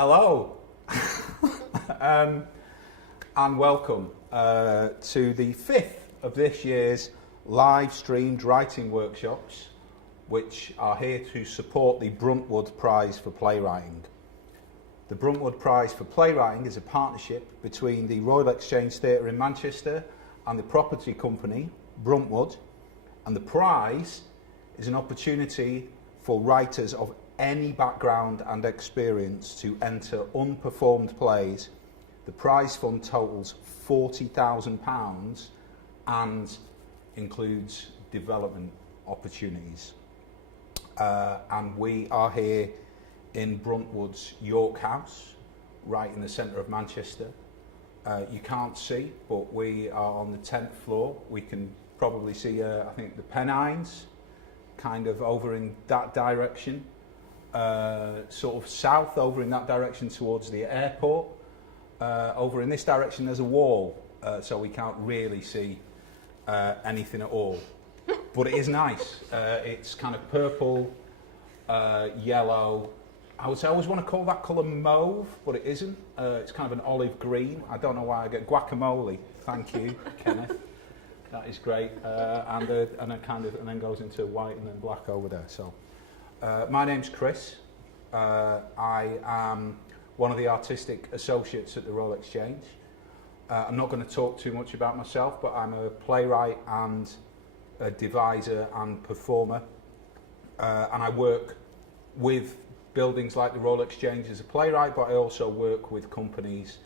Hello, and welcome to the fifth of this year's live streamed writing workshops, which are here to support the Bruntwood Prize for Playwriting. The Bruntwood Prize for Playwriting is a partnership between the Royal Exchange Theatre in Manchester and the property company Bruntwood, and the prize is an opportunity for writers of any background and experience to enter unperformed plays. The prize fund totals £40,000 and includes development opportunities. And we are here in Bruntwood's York House, right in the centre of Manchester. You can't see, but we are on the 10th floor. We can probably see, I think, the Pennines, kind of over in that direction. Sort of south over in that direction towards the airport. Over in this direction there's a wall, so we can't really see anything at all. But it is nice. It's kind of purple, yellow. I always want to call that colour mauve, but it isn't. It's kind of an olive green. I don't know why I get guacamole. Thank you, Kenneth. That is great. And then goes into white and then black over there. So. My name's Chris. I am one of the artistic associates at the Royal Exchange. I'm not going to talk too much about myself, but I'm a playwright and a deviser and performer. And I work with buildings like the Royal Exchange as a playwright, but I also work with companies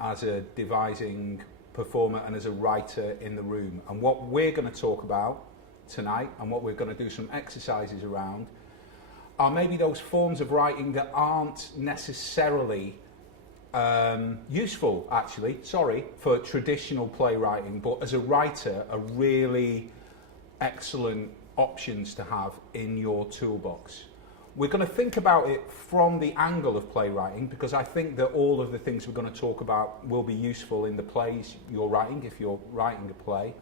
as a devising performer and as a writer in the room. And what we're going to talk about tonight, and what we're going to do some exercises around, are maybe those forms of writing that aren't necessarily useful, for traditional playwriting, but as a writer are really excellent options to have in your toolbox. We're going to think about it from the angle of playwriting, because I think that all of the things we're going to talk about will be useful in the plays you're writing, if you're writing a play.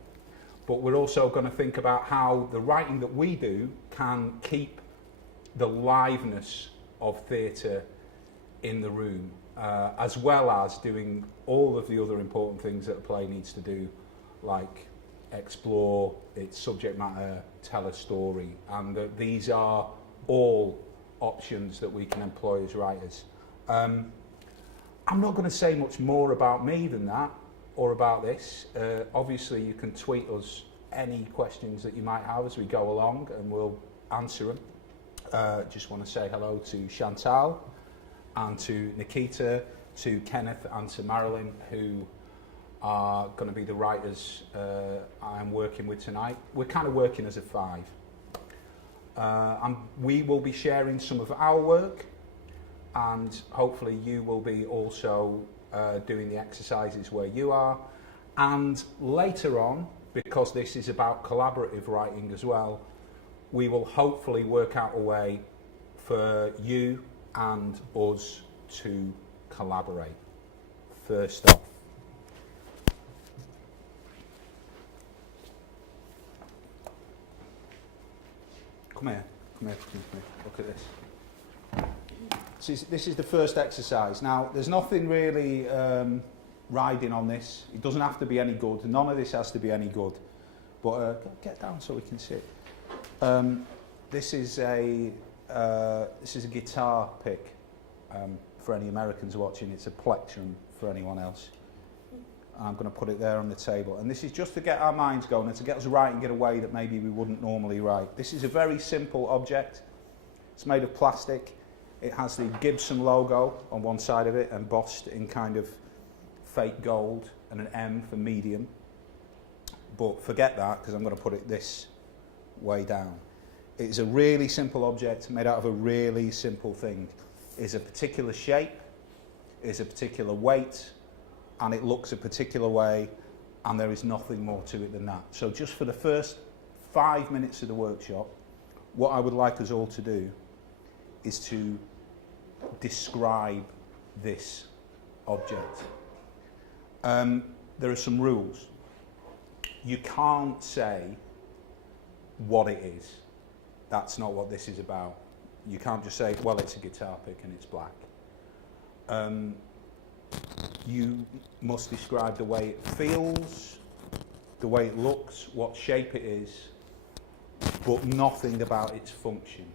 But we're also going to think about how the writing that we do can keep the liveness of theatre in the room, as well as doing all of the other important things that a play needs to do, like explore its subject matter, tell a story, and that these are all options that we can employ as writers. I'm not going to say much more about me than that, or about this. Obviously you can tweet us any questions that you might have as we go along, and we'll answer them. Just want to say hello to Chantal and to Nikita, to Kenneth and to Marilyn, who are going to be the writers I'm working with tonight. We're kind of working as a five. And we will be sharing some of our work, and hopefully you will be also doing the exercises where you are. And later on, because this is about collaborative writing as well, we will hopefully work out a way for you and us to collaborate. First off, come here, look at this. This is the first exercise. Now, there's nothing really riding on this. It doesn't have to be any good. None of this has to be any good. But get down so we can sit. This is a guitar pick for any Americans watching. It's a plectrum for anyone else. I'm going to put it there on the table, and this is just to get our minds going and to get us writing in a way that maybe we wouldn't normally write. This is a very simple object. It's made of plastic. It has the Gibson logo on one side of it, embossed in kind of fake gold, and an M for medium. But forget that, because I'm going to put it this way down. It's a really simple object made out of a really simple thing. It's a particular shape, it's a particular weight, and it looks a particular way, and there is nothing more to it than that. So just for the first 5 minutes of the workshop, what I would like us all to do is to describe this object. There are some rules. You can't say what it is. That's not what this is about. You can't just say, well, it's a guitar pick and it's black. You must describe the way it feels, the way it looks, what shape it is, but nothing about its function.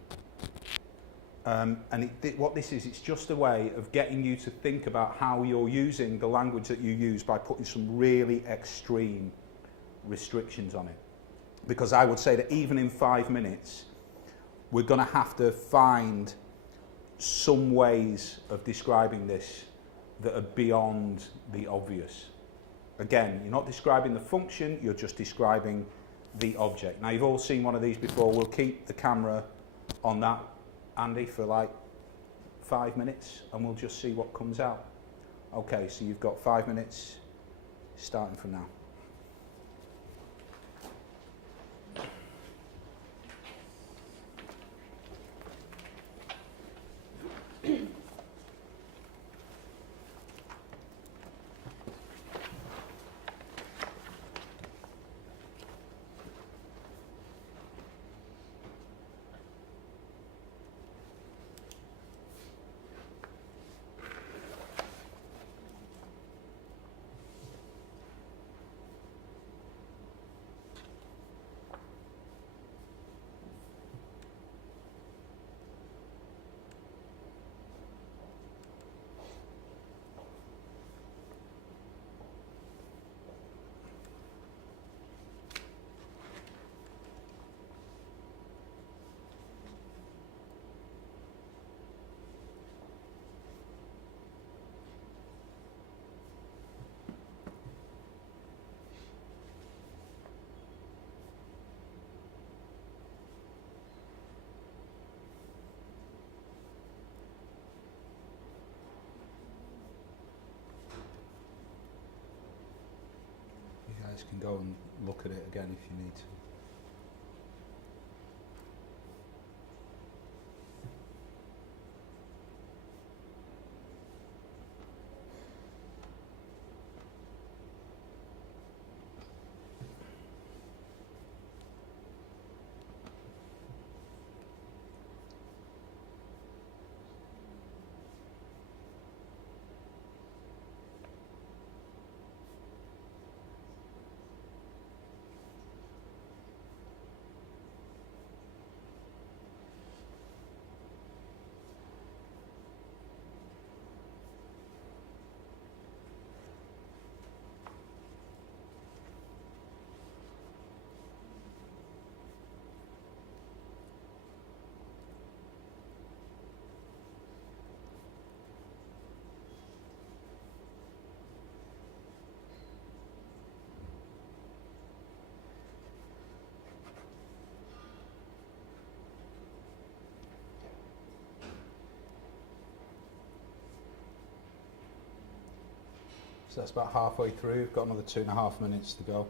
What this is, it's just a way of getting you to think about how you're using the language that you use by putting some really extreme restrictions on it. Because I would say that even in 5 minutes, we're going to have to find some ways of describing this that are beyond the obvious. Again, you're not describing the function, you're just describing the object. Now, you've all seen one of these before. We'll keep the camera on that, Andy, for like 5 minutes, and we'll just see what comes out. Okay, so you've got 5 minutes starting from now. Can go and look at it again if you need to. So that's about halfway through. We've got another 2.5 minutes to go.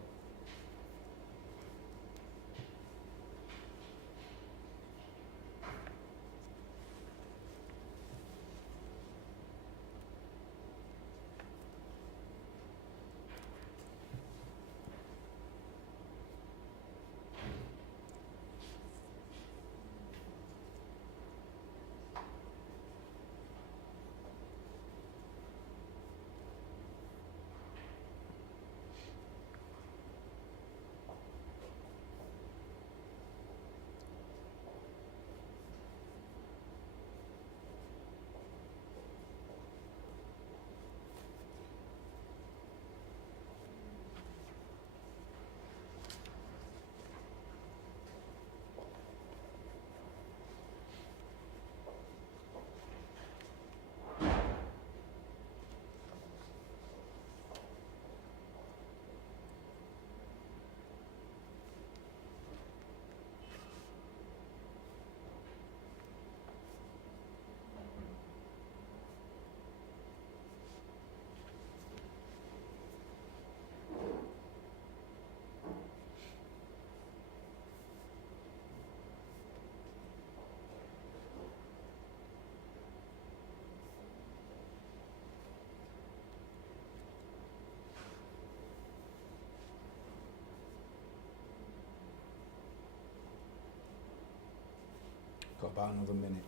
Got about another minute.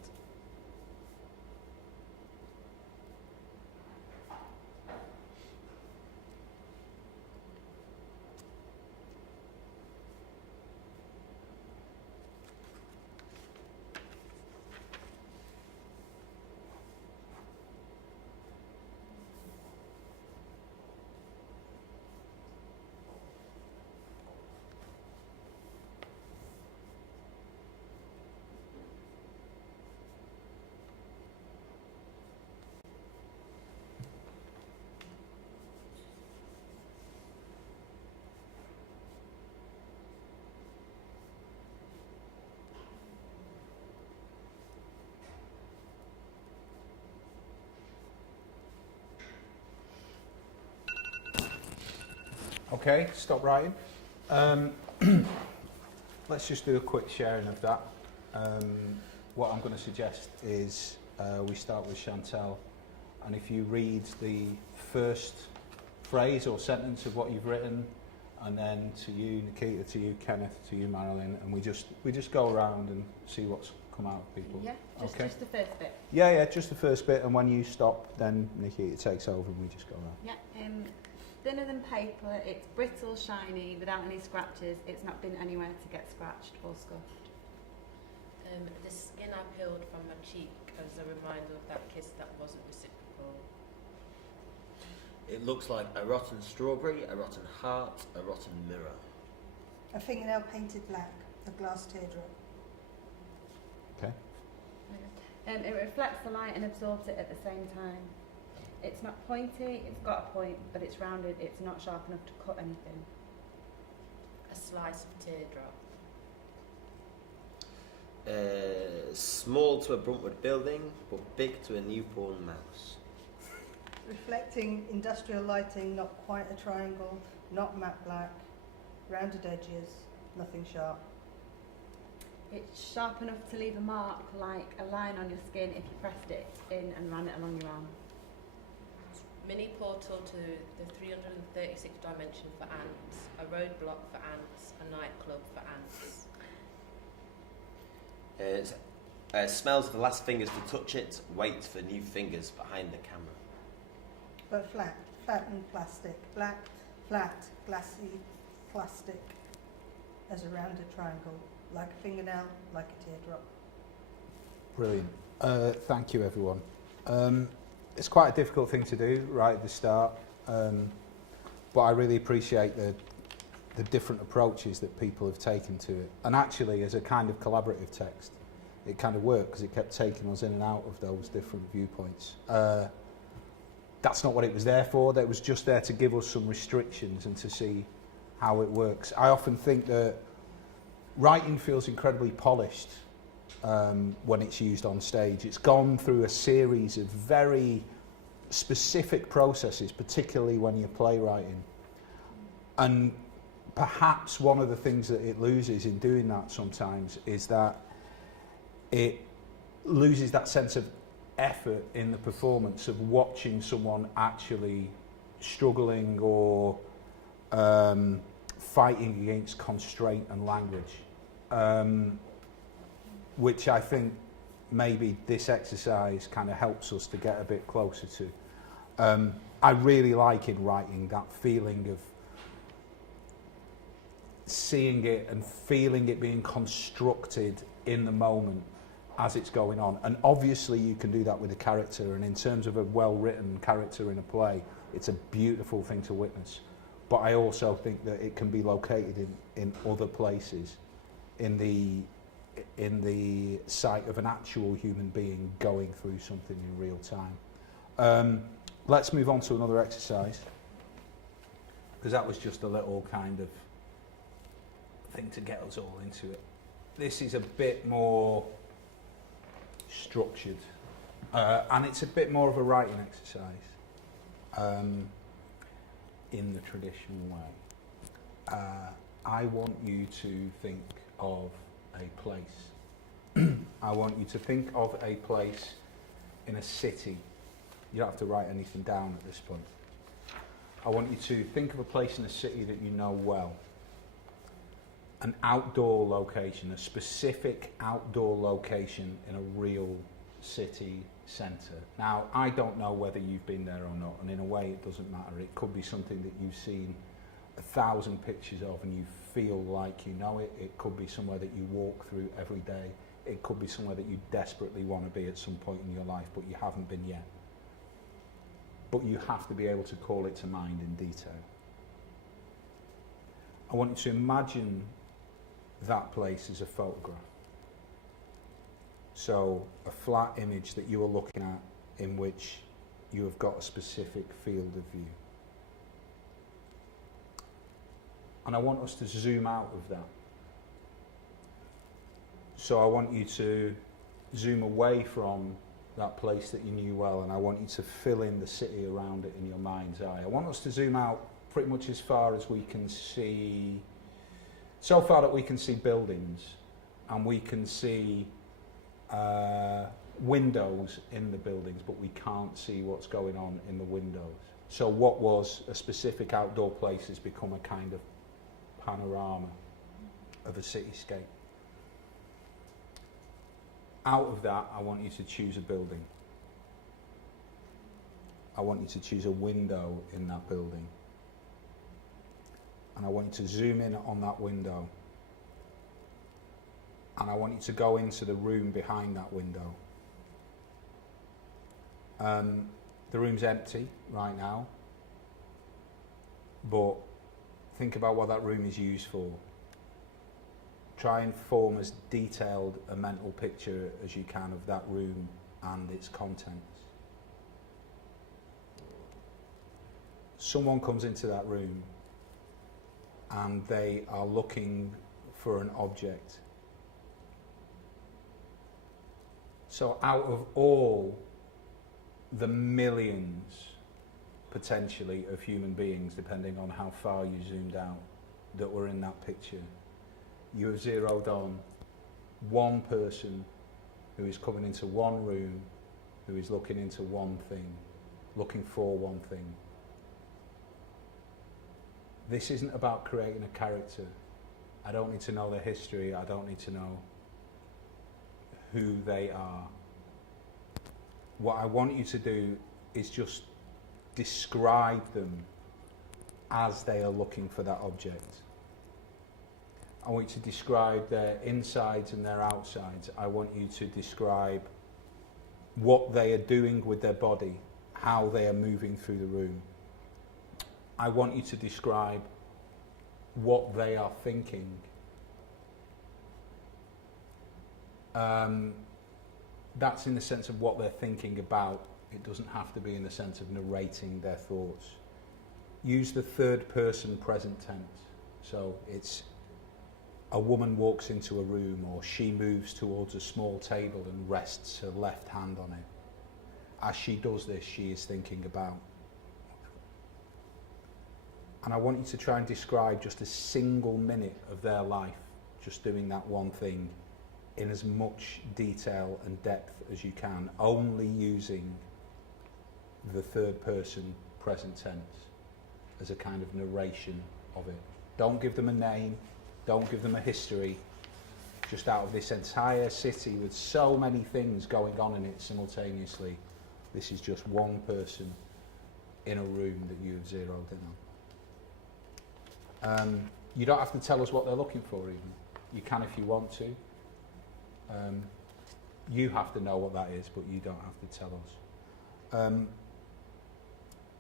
Okay, stop writing. Let's just do a quick sharing of that. What I'm going to suggest is we start with Chantal, and if you read the first phrase or sentence of what you've written, and then to you, Nikita, to you, Kenneth, to you, Marilyn, and we just go around and see what's come out of people. Yeah, just the first bit. Yeah, just the first bit, and when you stop, then Nikita takes over and we just go around. Yeah, thinner than paper, it's brittle, shiny, without any scratches, it's not been anywhere to get scratched or scuffed. The skin I peeled from my cheek as a reminder of that kiss that wasn't reciprocal. It looks like a rotten strawberry, a rotten heart, a rotten mirror. A fingernail painted black, a glass teardrop. Okay. It reflects the light and absorbs it at the same time. It's not pointy, it's got a point, but it's rounded, it's not sharp enough to cut anything. A slice of teardrop. Small to a Bruntwood building, but big to a newborn mouse. Reflecting industrial lighting, not quite a triangle, not matte black, rounded edges, nothing sharp. It's sharp enough to leave a mark, like a line on your skin if you pressed it in and ran it along your arm. Mini portal to the 336th dimension for ants, a roadblock for ants, a nightclub for ants. Smells of the last fingers to touch it, wait for new fingers behind the camera. But flat and plastic, black, flat, glassy, plastic, as a rounded triangle, like a fingernail, like a teardrop. Brilliant. Thank you, everyone. It's quite a difficult thing to do right at the start, but I really appreciate the different approaches that people have taken to it. And actually, as a kind of collaborative text, it kind of worked because it kept taking us in and out of those different viewpoints. That's not what it was there for. That was just there to give us some restrictions and to see how it works. I often think that writing feels incredibly polished when it's used on stage. It's gone through a series of very specific processes, particularly when you're playwriting. And perhaps one of the things that it loses in doing that sometimes is that it loses that sense of effort in the performance of watching someone actually struggling or fighting against constraint and language. Which I think maybe this exercise kind of helps us to get a bit closer to. I really like in writing that feeling of seeing it and feeling it being constructed in the moment as it's going on. And obviously you can do that with a character, and in terms of a well-written character in a play, it's a beautiful thing to witness. But I also think that it can be located in other places, in the sight of an actual human being going through something in real time. Let's move on to another exercise, because that was just a little kind of thing to get us all into it. This is a bit more structured, and it's a bit more of a writing exercise in the traditional way. I want you to think of a place. I want you to think of a place in a city. You don't have to write anything down at this point. I want you to think of a place in a city that you know well. An outdoor location, a specific outdoor location in a real city centre. Now, I don't know whether you've been there or not, and in a way it doesn't matter. It could be something that you've seen 1,000 pictures of and you feel like you know it. It could be somewhere that you walk through every day. It could be somewhere that you desperately want to be at some point in your life, but you haven't been yet. But you have to be able to call it to mind in detail. I want you to imagine that place as a photograph. So a flat image that you are looking at in which you have got a specific field of view. And I want us to zoom out of that. So I want you to zoom away from that place that you knew well, and I want you to fill in the city around it in your mind's eye. I want us to zoom out pretty much as far as we can see, so far that we can see buildings and we can see windows in the buildings, but we can't see what's going on in the windows. So what was a specific outdoor place has become a kind of panorama of a cityscape. Out of that, I want you to choose a building. I want you to choose a window in that building. And I want you to zoom in on that window. And I want you to go into the room behind that window. The room's empty right now, but think about what that room is used for. Try and form as detailed a mental picture as you can of that room and its contents. Someone comes into that room and they are looking for an object. So out of all the millions, potentially, of human beings, depending on how far you zoomed out, that were in that picture, you have zeroed on one person who is coming into one room, who is looking into one thing, looking for one thing. This isn't about creating a character. I don't need to know their history. I don't need to know who they are. What I want you to do is just describe them as they are looking for that object. I want you to describe their insides and their outsides. I want you to describe what they are doing with their body, how they are moving through the room. I want you to describe what they are thinking. That's in the sense of what they're thinking about. It doesn't have to be in the sense of narrating their thoughts. Use the third person present tense. So it's a woman walks into a room, or she moves towards a small table and rests her left hand on it. As she does this, she is thinking about. And I want you to try and describe just a single minute of their life, just doing that one thing, in as much detail and depth as you can, only using the third person present tense as a kind of narration of it. Don't give them a name, don't give them a history. Just out of this entire city with so many things going on in it simultaneously, this is just one person in a room that you have zeroed in on. You don't have to tell us what they're looking for even. You can if you want to. You have to know what that is, but you don't have to tell us.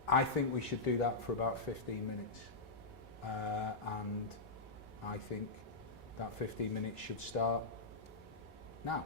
I think we should do that for about 15 minutes. And I think that 15 minutes should start now.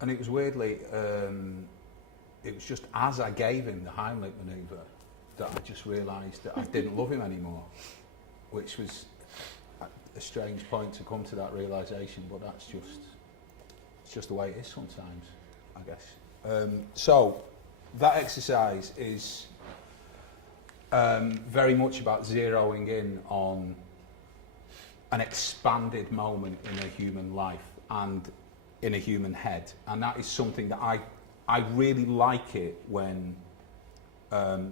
And it was weirdly, it was just as I gave him the Heimlich manoeuvre that I just realised that I didn't love him anymore, which was a strange point to come to that realisation, but that's just, it's just the way it is sometimes, I guess. So that exercise is very much about zeroing in on an expanded moment in a human life and in a human head, and that is something that I really like it when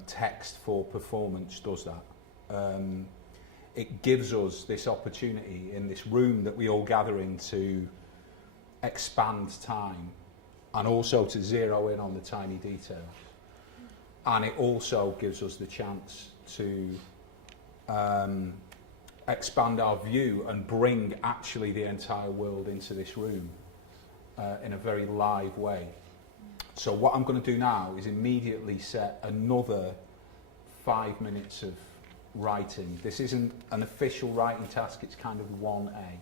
text for performance does that. It gives us this opportunity in this room that we all gather in to expand time and also to zero in on the tiny details. And it also gives us the chance to expand our view and bring actually the entire world into this room in a very live way. So what I'm going to do now is immediately set another 5 minutes of writing. This isn't an official writing task, it's kind of 1A.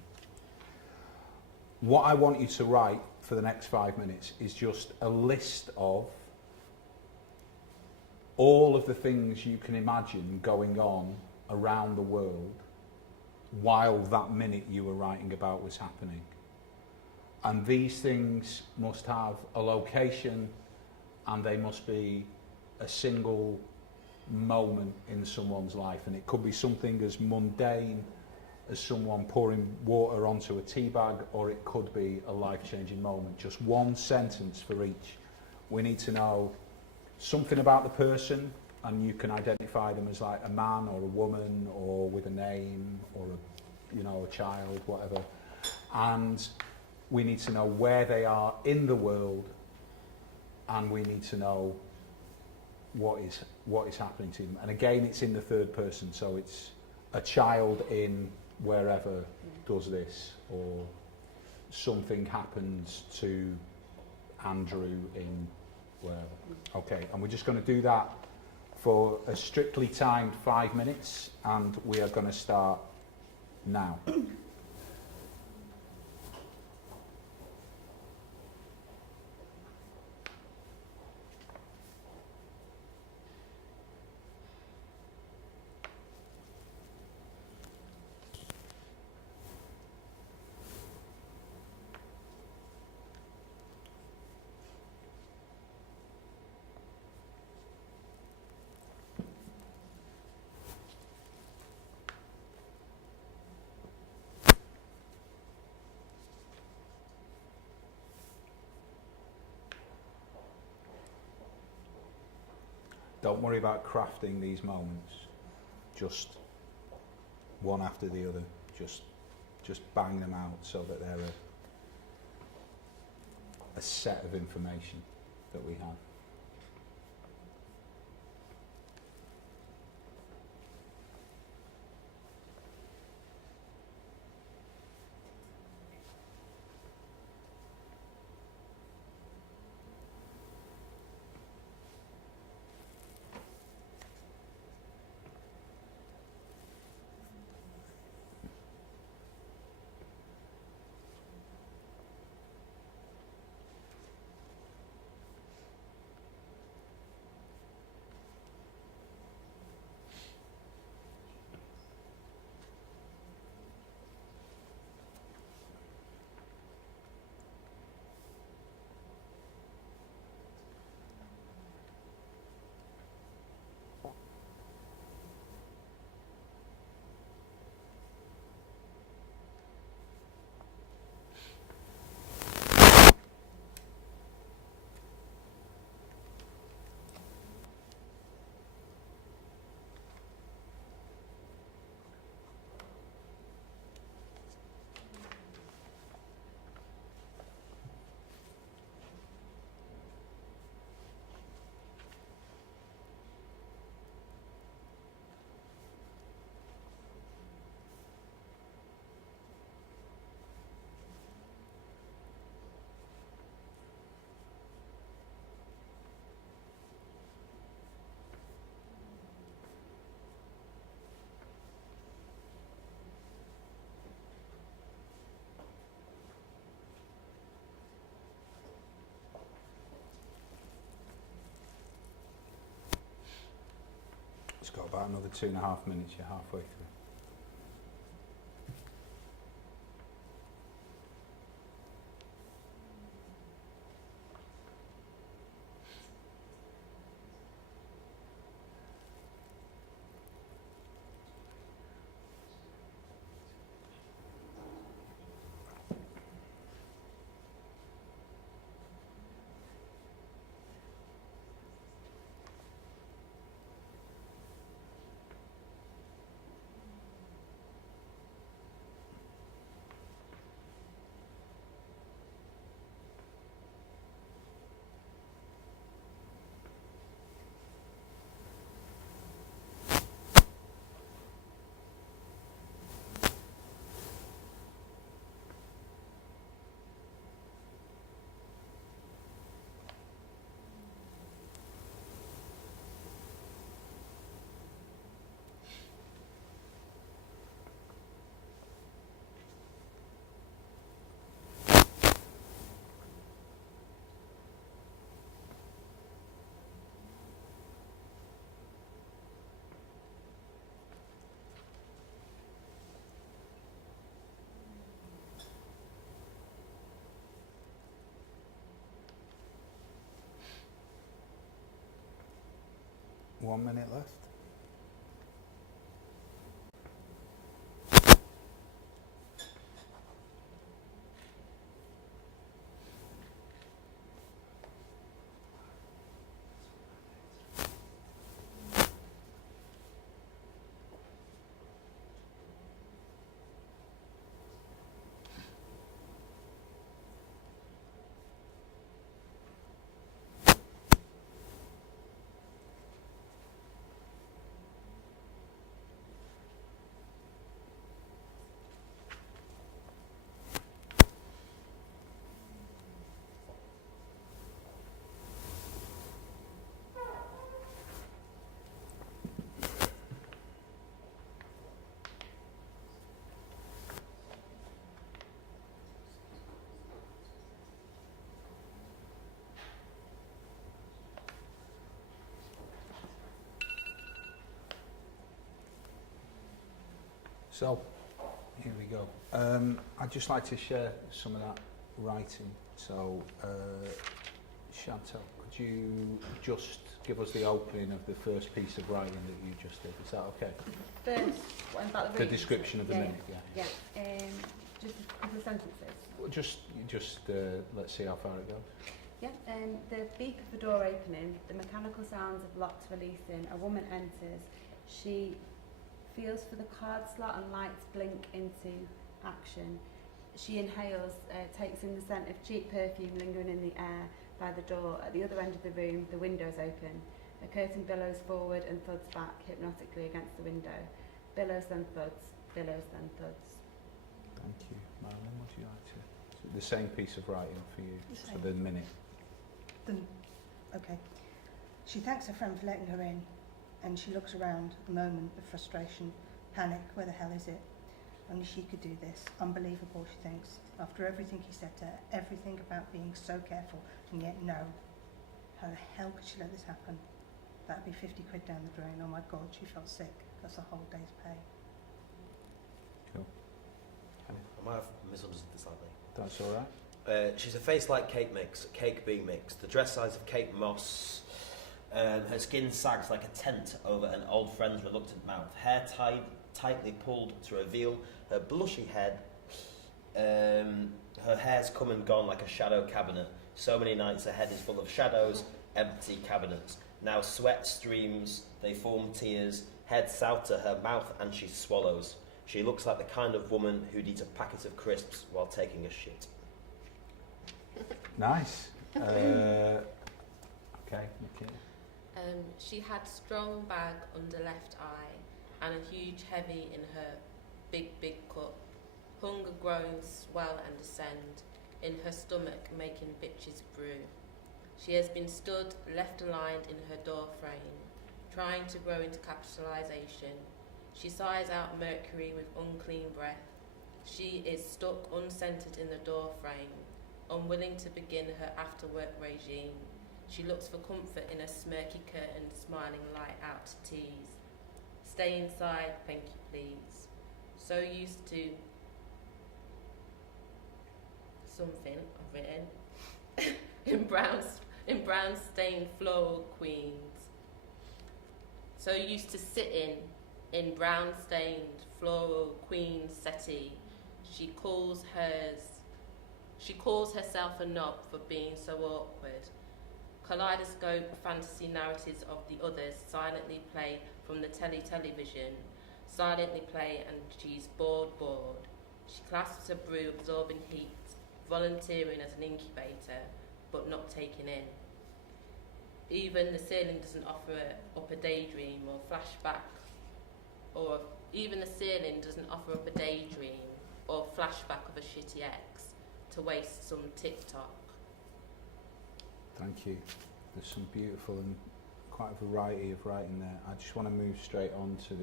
What I want you to write for the next 5 minutes is just a list of all of the things you can imagine going on around the world while that minute you were writing about was happening. And these things must have a location and they must be a single moment in someone's life. And it could be something as mundane as someone pouring water onto a tea bag, or it could be a life-changing moment. Just one sentence for each. We need to know something about the person, and you can identify them as like a man or a woman or with a name or a child, whatever. And we need to know where they are in the world, and we need to know what is happening to them. And again, it's in the third person, so it's a child in wherever does this, or something happens to Andrew in wherever. Okay, and we're just going to do that for a strictly timed 5 minutes, and we are going to start now. Don't worry about crafting these moments. Just one after the other. Just bang them out so that they're a set of information that we have. About another 2.5 minutes, you're halfway through. One minute left. So, here we go. I'd just like to share some of that writing. So, Chantal, could you just give us the opening of the first piece of writing that you just did? Is that okay? First, what about The description of the minute, yeah. Yeah, just a couple of sentences. Well, just let's see how far it goes. Yeah, the beep of the door opening, the mechanical sounds of locks releasing, a woman enters. She feels for the card slot and lights blink into action. She inhales, takes in the scent of cheap perfume lingering in the air by the door. At the other end of the room, the window's open. A curtain billows forward and thuds back hypnotically against the window. Billows then thuds, billows then thuds. Thank you. Marilyn, would you like to? The same piece of writing for you, The for the minute. Okay. She thanks her friend for letting her in, and she looks around, a moment of frustration, panic, where the hell is it? Only she could do this. Unbelievable, she thinks. After everything he said to her, everything about being so careful, and yet no. How the hell could she let this happen? That'd be 50 quid down the drain. Oh my God, she felt sick. That's a whole day's pay. Cool. I might have misunderstood this slightly. That's all right. She's a face like cake mix, cake being mixed. The dress size of Kate Moss. Her skin sags like a tent over an old friend's reluctant mouth. Hair tightly pulled to reveal her blushy head. Her hair's come and gone like a shadow cabinet. So many nights her head is full of shadows, empty cabinets. Now sweat streams, they form tears. Head south to her mouth and she swallows. She looks like the kind of woman who'd eat a packet of crisps while taking a shit. Nice. Okay, Nikki. She had strong bag under left eye and a huge heavy in her big cup. Hunger groans swell and descend in her stomach, making bitches brew. She has been stood, left aligned in her door frame, trying to grow into capitalisation. She sighs out mercury with unclean breath. She is stuck uncentered in the door frame, unwilling to begin her after-work regime. She looks for comfort in a smirky curtain, smiling light out to tease. Stay inside, thank you please. So used to something I've written in brown stained floral queens. So used to sitting in brown stained floral queen settee. She calls herself a knob for being so awkward. Kaleidoscope fantasy narratives of the others silently play from the television, silently play, and she's bored. She clasps a brew, absorbing heat, volunteering as an incubator, but not taking in. Even the ceiling doesn't offer up a daydream or flashback, or even the ceiling doesn't offer up a daydream or flashback of a shitty ex to waste some TikTok. Thank you. There's some beautiful and quite a variety of writing there. I just want to move straight on to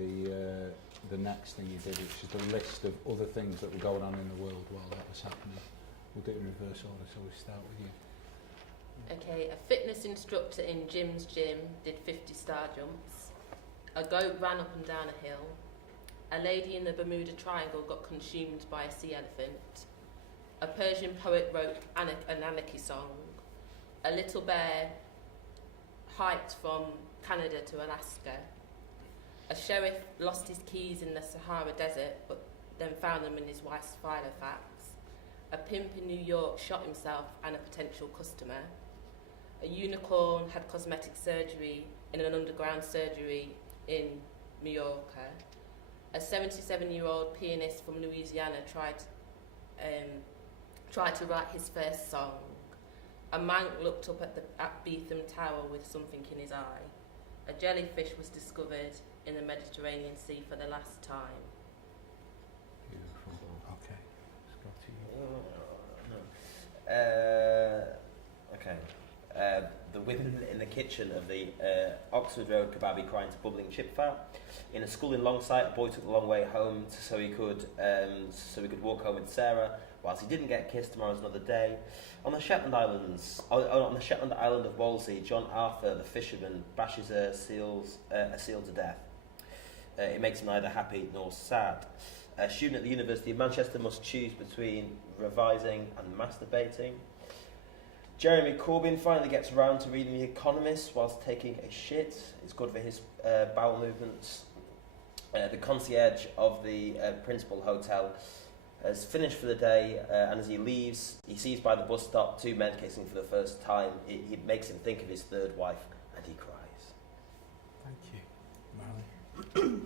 the next thing you did, which is the list of other things that were going on in the world while that was happening. We'll do it in reverse order, so we'll start with you. Okay, a fitness instructor in Jim's gym did 50 star jumps. A goat ran up and down a hill. A lady in the Bermuda Triangle got consumed by a sea elephant. A Persian poet wrote an anarchy song. A little bear hiked from Canada to Alaska. A sheriff lost his keys in the Sahara Desert, but then found them in his wife's Filofax. A pimp in New York shot himself and a potential customer. A unicorn had cosmetic surgery in an underground surgery in Mallorca. A 77-year-old pianist from Louisiana tried to write his first song. A monk looked up at Beetham Tower with something in his eye. A jellyfish was discovered in the Mediterranean Sea for the last time. Beautiful. Okay, let's go to you. The women in the kitchen of the Oxford Road kebabi crying to bubbling chip fat. In a school in Longsight, a boy took the long way home so he could walk home with Sarah. Whilst he didn't get kissed, tomorrow's another day. On the Shetland Islands, on the Shetland island of Wolsey, John Arthur, the fisherman, bashes a seal to death. It makes him neither happy nor sad. A student at the University of Manchester must choose between revising and masturbating. Jeremy Corbyn finally gets around to reading The Economist whilst taking a shit. It's good for his bowel movements. The concierge of the Principal Hotel has finished for the day, and as he leaves, he sees by the bus stop two men kissing for the first time. It makes him think of his third wife, and he cries. Thank you. Marley?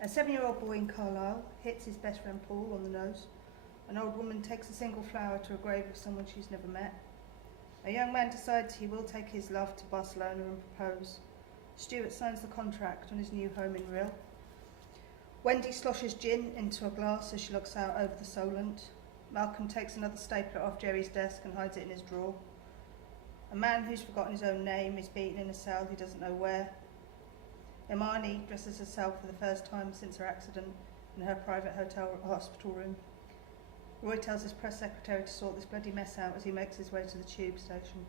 A 7-year-old boy in Carlisle hits his best friend Paul on the nose. An old woman takes a single flower to a grave of someone she's never met. A young man decides he will take his love to Barcelona and propose. Stuart signs the contract on his new home in Rhyl. Wendy sloshes gin into a glass as she looks out over the Solent. Malcolm takes another stapler off Jerry's desk and hides it in his drawer. A man who's forgotten his own name is beaten in a cell he doesn't know where. Imani dresses herself for the first time since her accident in her private hospital room. Roy tells his press secretary to sort this bloody mess out as he makes his way to the tube station.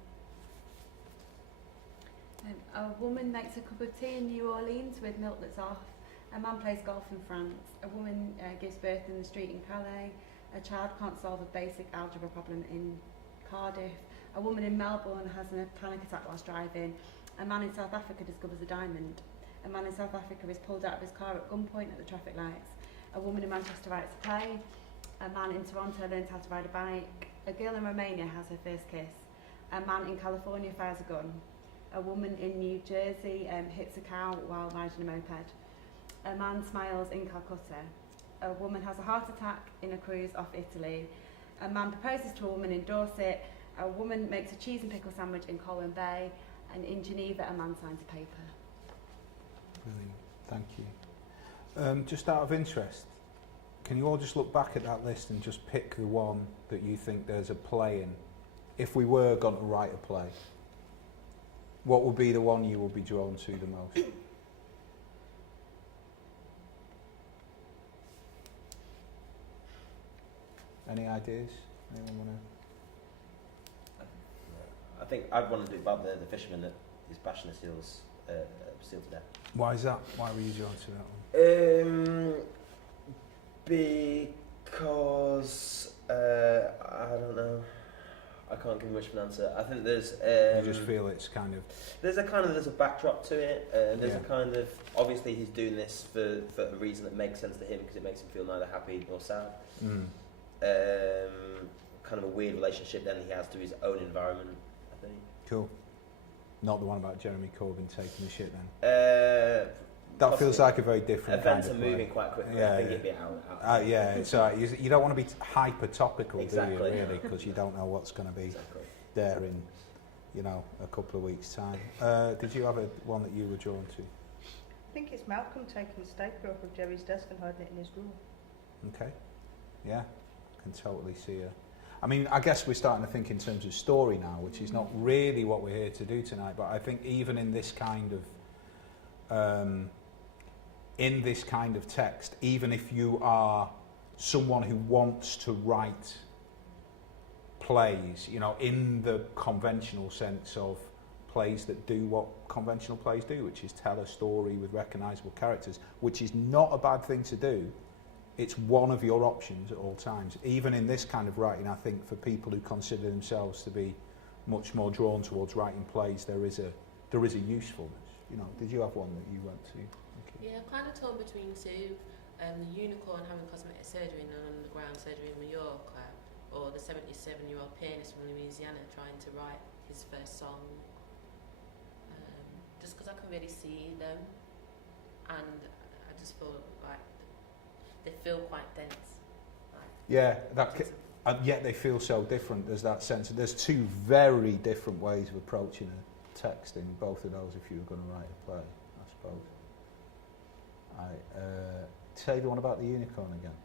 A woman makes a cup of tea in New Orleans with milk that's off. A man plays golf in France. A woman gives birth in the street in Calais. A child can't solve a basic algebra problem in Cardiff. A woman in Melbourne has a panic attack whilst driving. A man in South Africa discovers a diamond. A man in South Africa is pulled out of his car at gunpoint at the traffic lights. A woman in Manchester writes a play. A man in Toronto learns how to ride a bike. A girl in Romania has her first kiss. A man in California fires a gun. A woman in New Jersey hits a cow while riding a moped. A man smiles in Calcutta. A woman has a heart attack in a cruise off Italy. A man proposes to a woman in Dorset. A woman makes a cheese and pickle sandwich in Colwyn Bay. And in Geneva, a man signs a paper. Brilliant. Thank you. Just out of interest, can you all just look back at that list and just pick the one that you think there's a play in? If we were going to write a play, what would be the one you would be drawn to the most? Any ideas? Anyone want to? I think I'd want to do about the fisherman that is bashing the seals sealed to death. Why is that? Why were you drawn to that one? Because I don't know. I can't give much of an answer. I think there's. You just feel it's kind of. There's a backdrop to it. There's Yeah. a kind of, obviously he's doing this for a reason that makes sense to him because it makes him feel neither happy nor sad. Kind of a weird relationship then he has to his own environment, I think. Cool. Not the one about Jeremy Corbyn taking the shit then. That Possibly. feels like a very different Events kind are of moving play. quite quickly. Yeah, I think yeah. it'd be out. Yeah, it's alright. You don't want to be hyper topical, Exactly. do you? Really, because you don't know what's going to be Exactly. there in, a couple of weeks' time. Did you have one that you were drawn to? I think it's Malcolm taking the stapler off of Jerry's desk and hiding it in his drawer. Okay. Yeah, can totally see it. I mean, I guess we're starting to think in terms of story now, which is not really what we're here to do tonight. But I think even in this kind of text, even if you are someone who wants to write plays, in the conventional sense of plays that do what conventional plays do, which is tell a story with recognisable characters, which is not a bad thing to do. It's one of your options at all times. Even in this kind of writing, I think for people who consider themselves to be much more drawn towards writing plays, there is a usefulness. Did you have one that you went to? Okay. Yeah, kind of torn between two. The unicorn having cosmetic surgery in an underground surgery in Mallorca, or the 77-year-old pianist from Louisiana trying to write his first song. Just because I can really see them, and I just feel like they feel quite dense. Yeah, yet they feel so different. There's that sense. There's two very different ways of approaching a text in both of those if you were going to write a play, I suppose. Say the one about the unicorn again.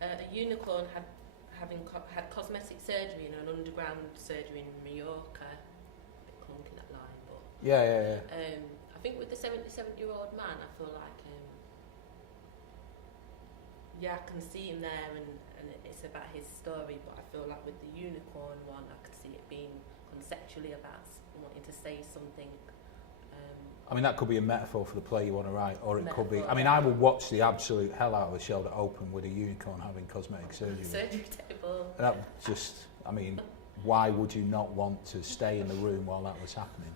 A unicorn had cosmetic surgery in an underground surgery in Mallorca. A bit clunky that line, but Yeah. I think with the 77-year-old man, I feel like I can see him there, and it's about his story. But I feel like with the unicorn one, I could see it being conceptually about wanting to say something. I mean, that could be a metaphor for the play you want to write, or it could be. Metaphor, I mean, yeah. I would watch the absolute hell out of a show that opened with a unicorn having cosmetic surgery. Surgery table. That just, I mean, why would you not want to stay in the room while that was happening?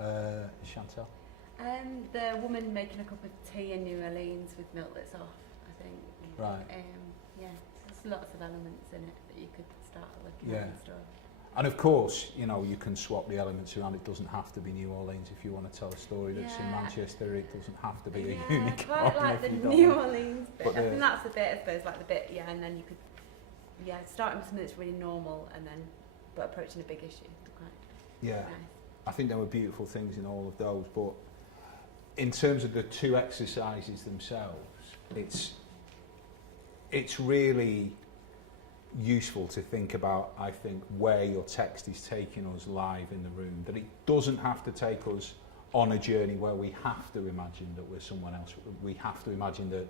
Yeah. Chantal? The woman making a cup of tea in New Orleans with milk that's off, I think. Right. Yeah, there's lots of elements in it that you could start looking Yeah. at the story. And of course, you can swap the elements around. It doesn't have to be New Orleans if you want to tell a story that's in Yeah. Manchester. It doesn't have to be a I unicorn. quite like if the you don't New want- Orleans bit. But I think that's the bit, I suppose, like the bit, and then you could, starting with something that's really normal and then, but approaching a big issue. Quite Yeah. nice. I think there were beautiful things in all of those, but in terms of the two exercises themselves, it's really useful to think about, I think, where your text is taking us live in the room, that it doesn't have to take us on a journey where we have to imagine that we're someone else, we have to imagine that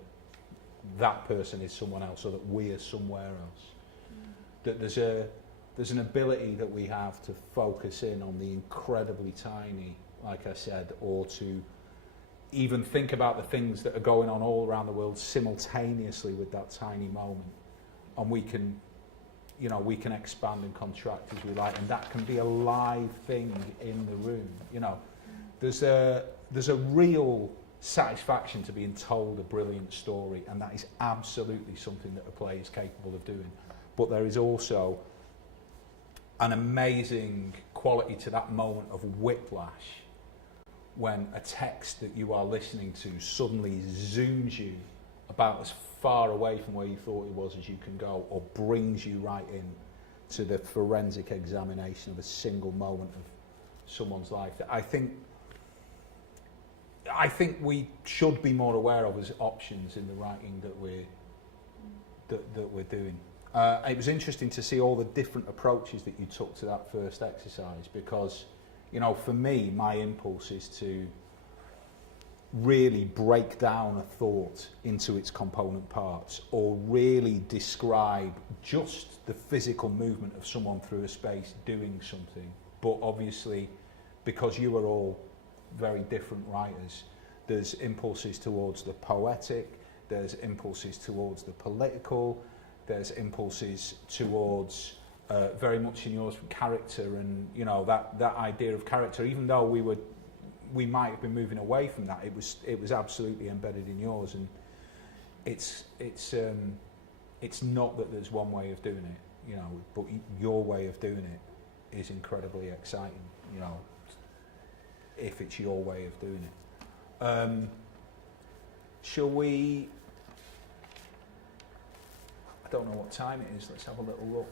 that person is someone else or that we are somewhere else. That there's an ability that we have to focus in on the incredibly tiny, like I said, or to even think about the things that are going on all around the world simultaneously with that tiny moment. And we can expand and contract as we like, and that can be a live thing in the room. There's a real satisfaction to being told a brilliant story, and that is absolutely something that a play is capable of doing. But there is also an amazing quality to that moment of whiplash when a text that you are listening to suddenly zooms you about as far away from where you thought it was as you can go, or brings you right in to the forensic examination of a single moment of someone's life. I think we should be more aware of as options in the writing that we're doing. It was interesting to see all the different approaches that you took to that first exercise, because, for me, my impulse is to really break down a thought into its component parts, or really describe just the physical movement of someone through a space doing something. But obviously, because you are all very different writers. There's impulses towards the poetic, there's impulses towards the political, there's impulses towards very much in yours for character, and you know that idea of character. Even though we might have been moving away from that, it was absolutely embedded in yours, and it's not that there's one way of doing it, you know, but your way of doing it is incredibly exciting, you know, if it's your way of doing it. Shall we? I don't know what time it is. Let's have a little look.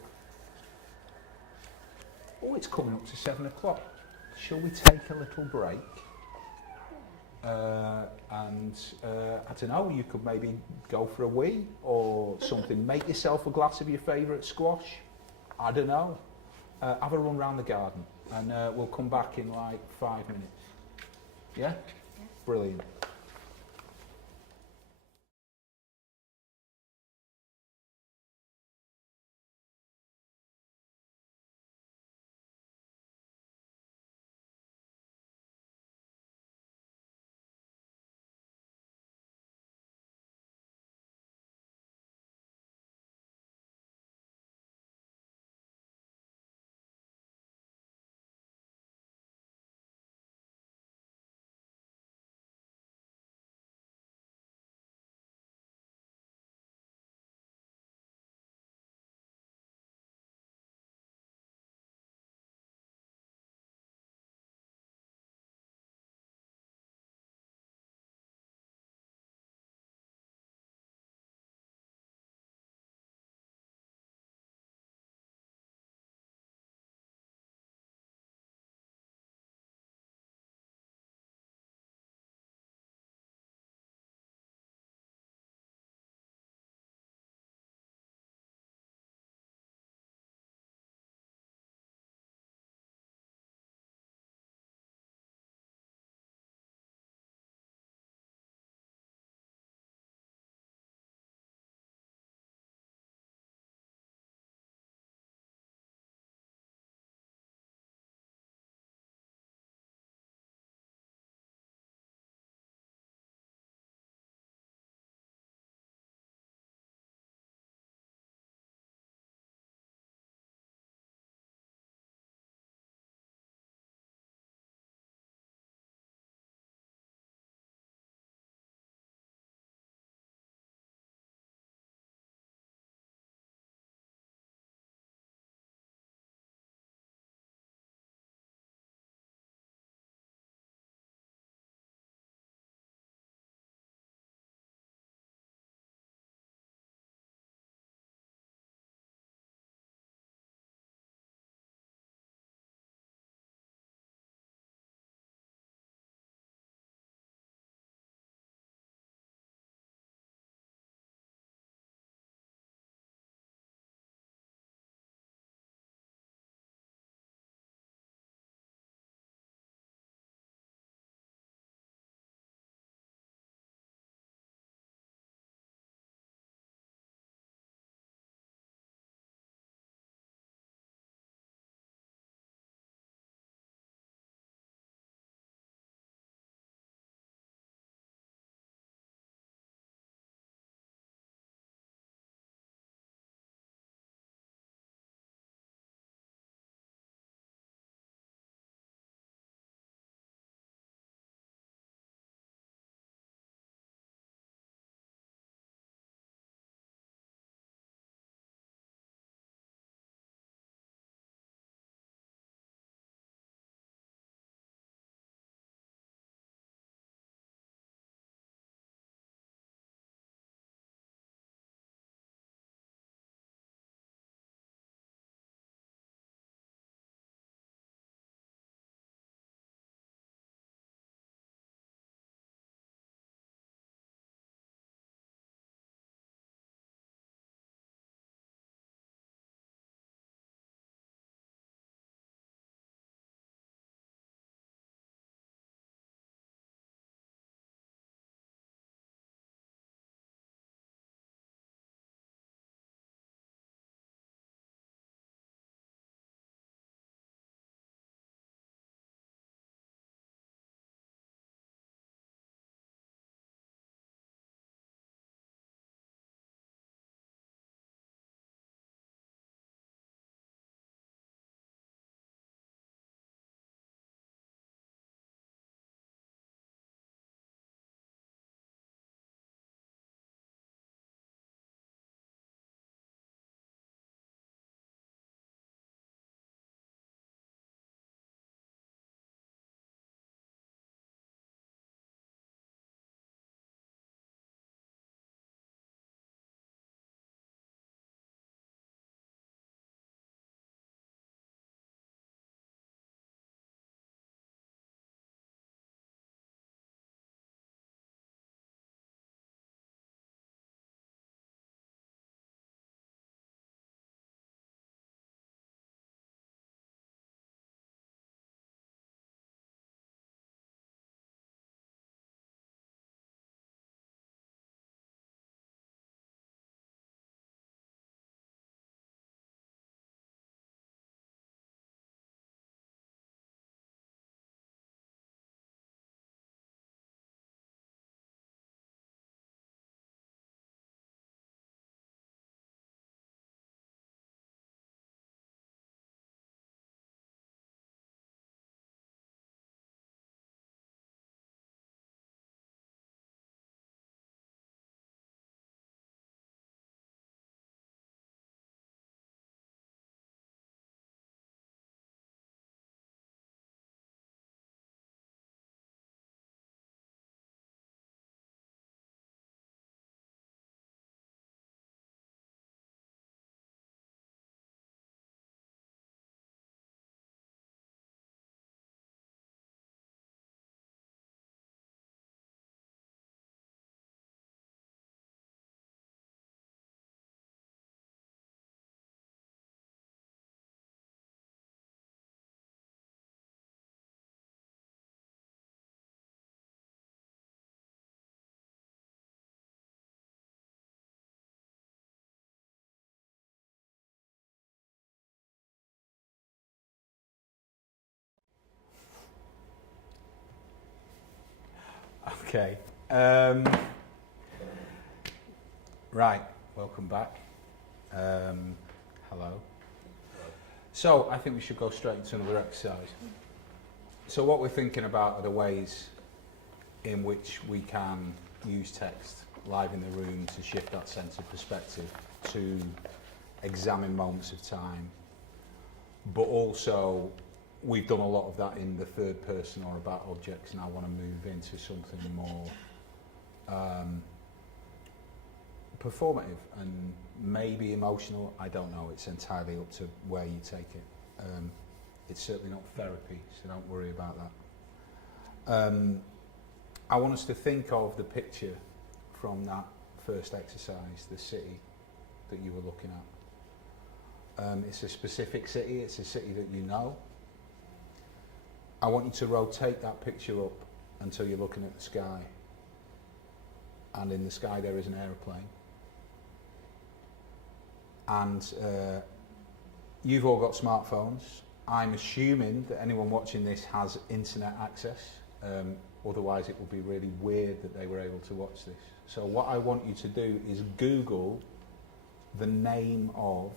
Oh, it's coming up to 7 o'clock. Shall we take a little break? I don't know, you could maybe go for a wee or something. Make yourself a glass of your favourite squash. I don't know. Have a run round the garden, and we'll come back in like 5 minutes. Yeah? Brilliant. Okay. Right, welcome back. Hello. So I think we should go straight into another exercise. So what we're thinking about are the ways in which we can use text live in the room to shift that sense of perspective, to examine moments of time, but also we've done a lot of that in the third person or about objects, and I want to move into something more performative and maybe emotional. I don't know, it's entirely up to where you take it. It's certainly not therapy, so don't worry about that. I want us to think of the picture from that first exercise, the city that you were looking at. It's a specific city, it's a city that you know. I want you to rotate that picture up until you're looking at the sky. And in the sky there is an aeroplane. And you've all got smartphones. I'm assuming that anyone watching this has internet access. Otherwise it would be really weird that they were able to watch this. So what I want you to do is Google the name of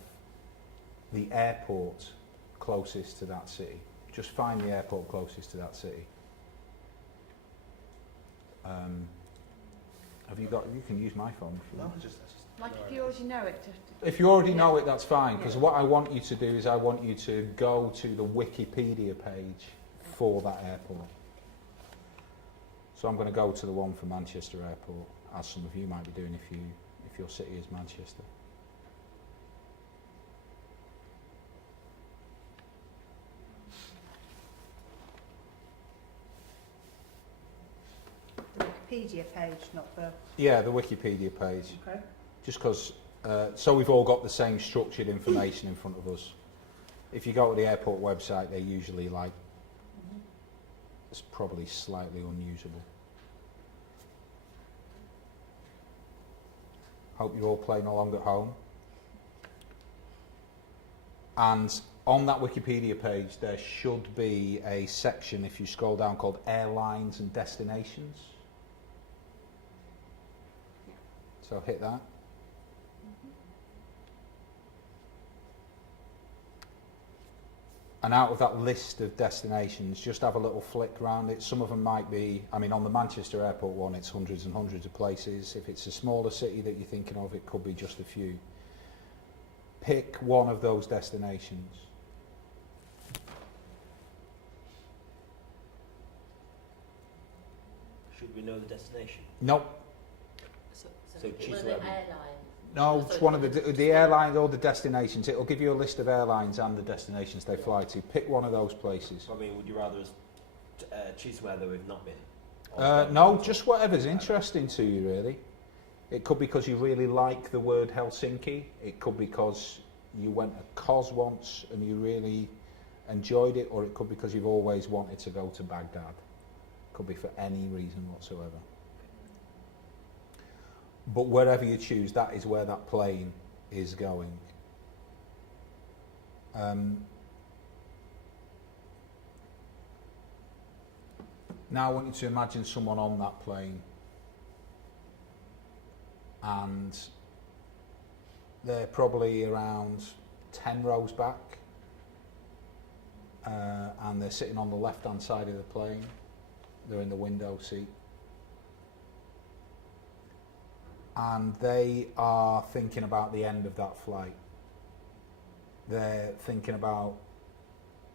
the airport closest to that city. Just find the airport closest to that city. Have you got? You can use my phone if you want. Like if you already know it, just... If you already know it, that's fine. Because what I want you to do is I want you to go to the Wikipedia page for that airport. So I'm going to go to the one for Manchester Airport, as some of you might be doing if your city is Manchester. The Wikipedia page, not the... Yeah, the Wikipedia page. Okay. Just because, so we've all got the same structured information in front of us. If you go to the airport website, they're usually like, it's probably slightly unusable. Hope you're all playing along at home. And on that Wikipedia page, there should be a section, if you scroll down, called Airlines and Destinations. So hit that. And out of that list of destinations, just have a little flick around it. Some of them might be, I mean, on the Manchester Airport one, it's hundreds and hundreds of places. If it's a smaller city that you're thinking of, it could be just a few. Pick one of those destinations. Should we know the destination? Nope. So choose was where it we- airline? No, it's one of the airlines or the destinations. It'll give you a list of airlines and the destinations they fly to. Pick one of those places. I mean, would you rather us choose where that we've not been? Or No, just whatever's interesting to you, really. It could be because you really like the word Helsinki. It could be because you went to Kos once and you really enjoyed it, or it could be because you've always wanted to go to Baghdad. Could be for any reason whatsoever. But wherever you choose, that is where that plane is going. Now I want you to imagine someone on that plane, and they're probably around 10 rows back, and they're sitting on the left-hand side of the plane. They're in the window seat. And they are thinking about the end of that flight. They're thinking about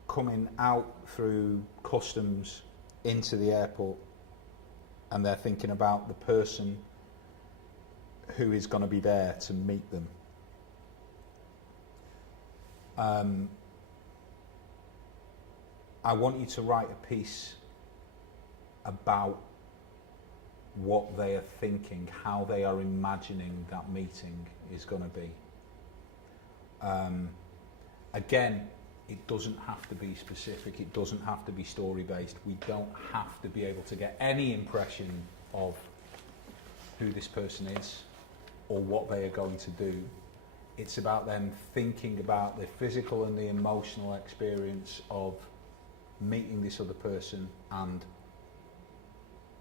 coming out through customs into the airport, and they're thinking about the person who is going to be there to meet them. I want you to write a piece about what they are thinking, how they are imagining that meeting is going to be. Again, it doesn't have to be specific, it doesn't have to be story based. We don't have to be able to get any impression of who this person is or what they are going to do. It's about them thinking about the physical and the emotional experience of meeting this other person and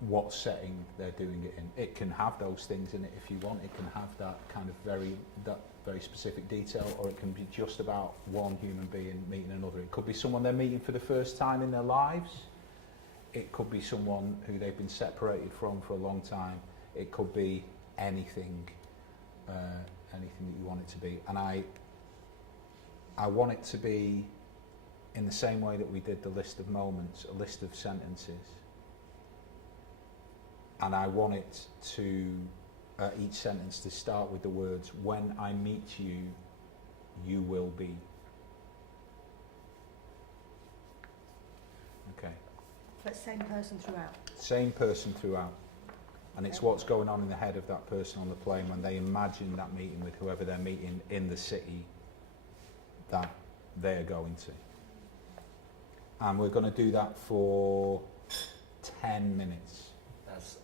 what setting they're doing it in. It can have those things in it if you want. It can have that kind of very specific detail, or it can be just about one human being meeting another. It could be someone they're meeting for the first time in their lives. It could be someone who they've been separated from for a long time. It could be anything, anything that you want it to be. And I want it to be in the same way that we did the list of moments, a list of sentences. And I want it to, each sentence to start with the words, when I meet you, you will be. Okay. But same person throughout. Same person throughout. And it's what's going on in the head of that person on the plane when they imagine that meeting with whoever they're meeting in the city that they're going to. And we're going to do that for 10 minutes. That's,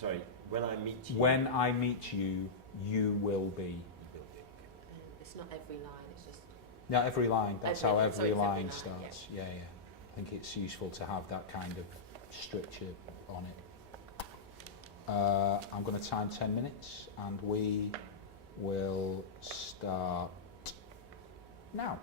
sorry, when I meet you. When I meet you, you will be. It's not every line, it's just... Yeah, every line. That's how every line line, starts. Yeah, yeah. I think it's useful to have that kind of structure on it. I'm going to time 10 minutes and we will start now.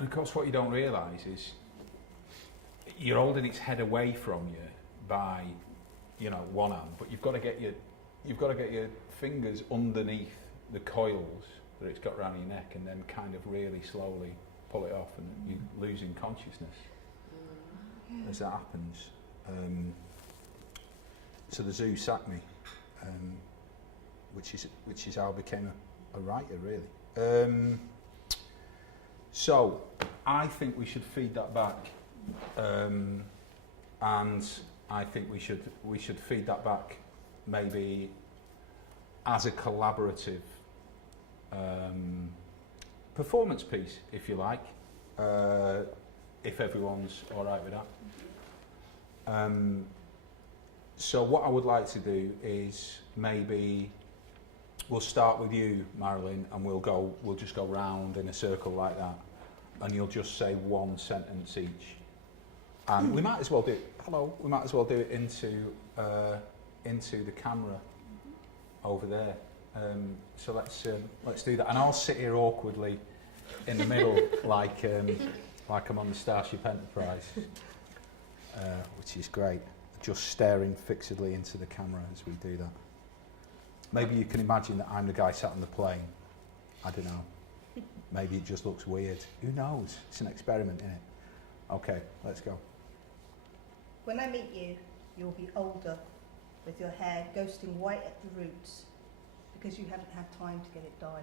And of course, what you don't realise is you're holding its head away from you by, one hand, but you've got to get your fingers underneath the coils that it's got around your neck, and then kind of really slowly pull it off, and you're losing consciousness as that happens. So the zoo sacked me, which is how I became a writer, really. So I think we should feed that back, and I think we should feed that back maybe as a collaborative performance piece, if you like, if everyone's all right with that. So what I would like to do is maybe we'll start with you, Marilyn, and we'll just go round in a circle like that, and you'll just say one sentence each. And we might as well do it. We might as well do it into the camera over there. So let's do that. And I'll sit here awkwardly in the middle, like I'm on the Starship Enterprise, which is great. Just staring fixedly into the camera as we do that. Maybe you can imagine that I'm the guy sat on the plane. I don't know. Maybe it just looks weird. Who knows? It's an experiment, isn't it? Okay, let's go. When I meet you, you'll be older, with your hair ghosting white at the roots, because you haven't had time to get it dyed.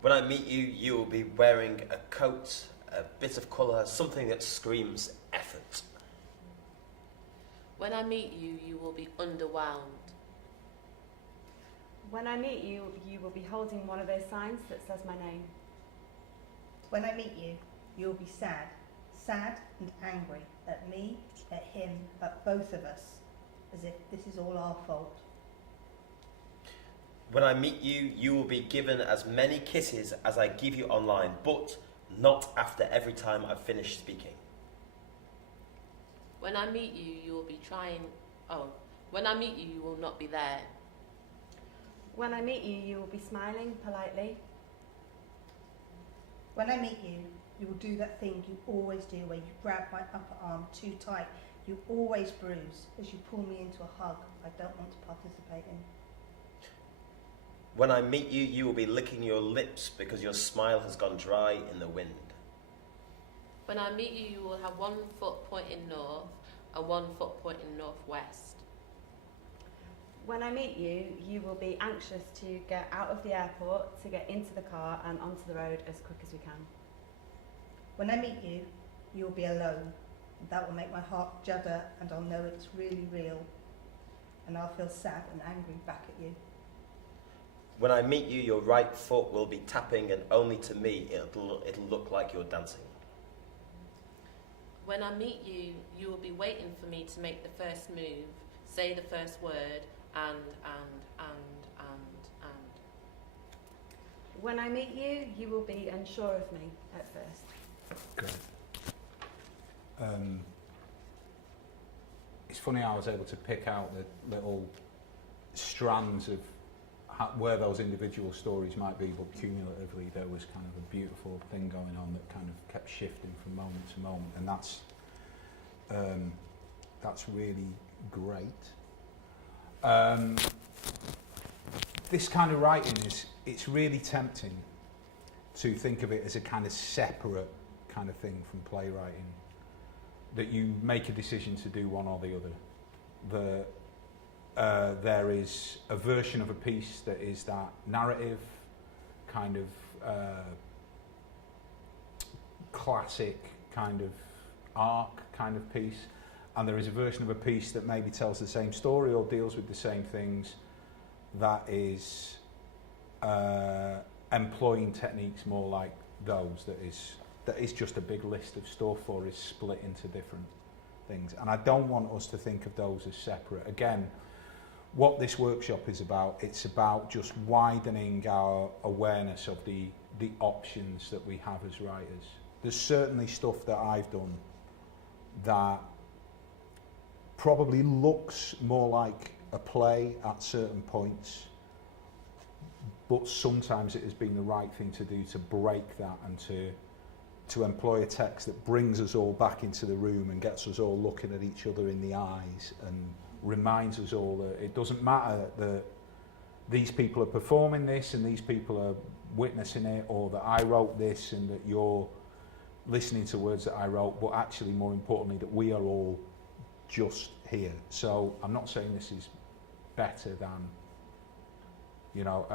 When I meet you, you will be wearing a coat, a bit of colour, something that screams effort. When I meet you, you will be underwhelmed. When I meet you, you will be holding one of those signs that says my name. When I meet you, you'll be sad and angry at me, at him, at both of us, as if this is all our fault. When I meet you, you will be given as many kisses as I give you online, but not after every time I've finished speaking. When I meet you, you will be trying... when I meet you, you will not be there. When I meet you, you will be smiling politely. When I meet you, you will do that thing you always do, where you grab my upper arm too tight. You always bruise as you pull me into a hug I don't want to participate in. When I meet you, you will be licking your lips because your smile has gone dry in the wind. When I meet you, you will have 1 foot pointing north and 1 foot pointing northwest. When I meet you, you will be anxious to get out of the airport, to get into the car and onto the road as quick as we can. When I meet you, you will be alone. That will make my heart judder, and I'll know it's really real. And I'll feel sad and angry back at you. When I meet you, your right foot will be tapping, and only to me it'll look like you're dancing. When I meet you, you will be waiting for me to make the first move, say the first word, and. When I meet you, you will be unsure of me at first. Good. It's funny how I was able to pick out the little strands of where those individual stories might be, but cumulatively there was kind of a beautiful thing going on that kind of kept shifting from moment to moment, and that's really great. This kind of writing it's really tempting to think of it as a kind of separate kind of thing from playwriting, that you make a decision to do one or the other. There is a version of a piece that is that narrative kind of classic kind of arc kind of piece, and there is a version of a piece that maybe tells the same story or deals with the same things, that is employing techniques more like those, that is just a big list of stuff or is split into different things. And I don't want us to think of those as separate. Again, what this workshop is about, it's about just widening our awareness of the options that we have as writers. There's certainly stuff that I've done that probably looks more like a play at certain points, but sometimes it has been the right thing to do to break that and to employ a text that brings us all back into the room and gets us all looking at each other in the eyes and reminds us all that it doesn't matter that these people are performing this and these people are witnessing it, or that I wrote this and that you're listening to words that I wrote, but actually more importantly that we are all just here. So I'm not saying this is better than, you know,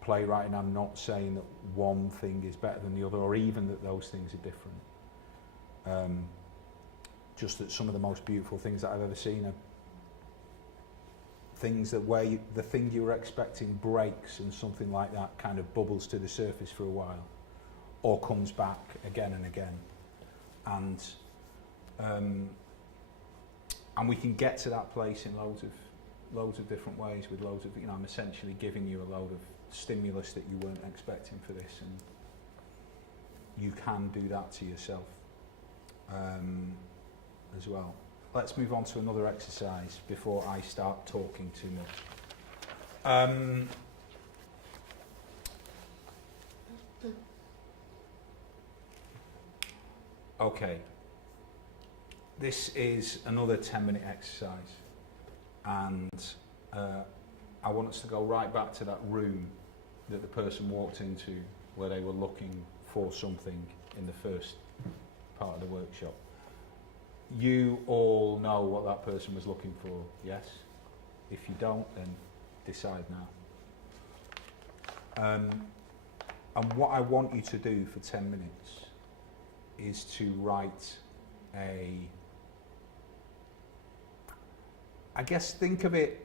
playwriting. I'm not saying that one thing is better than the other, or even that those things are different. Just that some of the most beautiful things that I've ever seen are things that where the thing you were expecting breaks and something like that kind of bubbles to the surface for a while, or comes back again and again, and we can get to that place in loads of different ways with loads of, you know, I'm essentially giving you a load of stimulus that you weren't expecting for this, and you can do that to yourself as well. Let's move on to another exercise before I start talking too much. Okay, this is another 10-minute exercise, and I want us to go right back to that room that the person walked into where they were looking for something in the first part of the workshop. You all know what that person was looking for, yes? If you don't, then decide now. And what I want you to do for 10 minutes is to write I guess think of it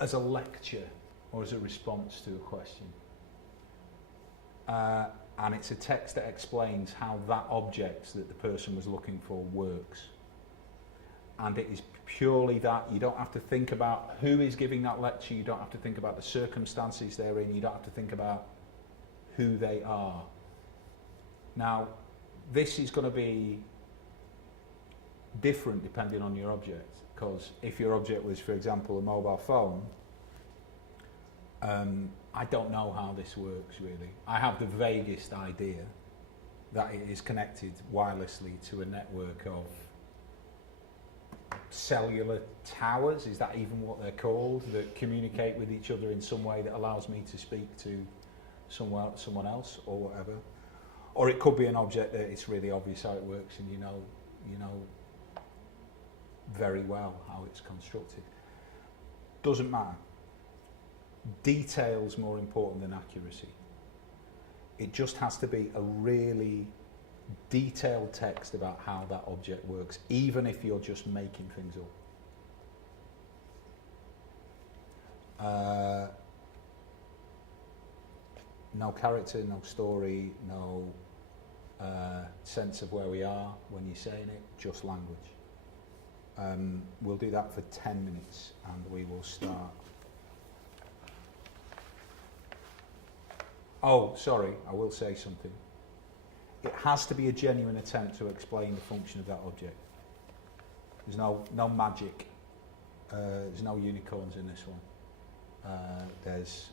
as a lecture or as a response to a question. And it's a text that explains how that object that the person was looking for works. And it is purely that. You don't have to think about who is giving that lecture, you don't have to think about the circumstances they're in, you don't have to think about who they are. Now, this is going to be different depending on your object, because if your object was, for example, a mobile phone, I don't know how this works really. I have the vaguest idea that it is connected wirelessly to a network of cellular towers, is that even what they're called, that communicate with each other in some way that allows me to speak to someone else or whatever. Or it could be an object that it's really obvious how it works and you know very well how it's constructed. Doesn't matter. Detail's more important than accuracy. It just has to be a really detailed text about how that object works, even if you're just making things up. No character, no story, no sense of where we are when you're saying it, just language. We'll do that for 10 minutes and we will start. Oh, sorry, I will say something. It has to be a genuine attempt to explain the function of that object. There's no magic. There's no unicorns in this one. There's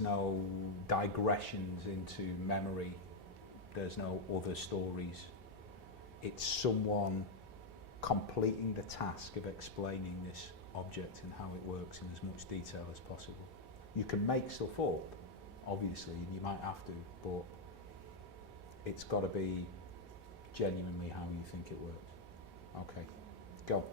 no digressions into memory. There's no other stories. It's someone completing the task of explaining this object and how it works in as much detail as possible. You can make stuff up, obviously, and you might have to, but it's got to be genuinely how you think it works. Okay, go.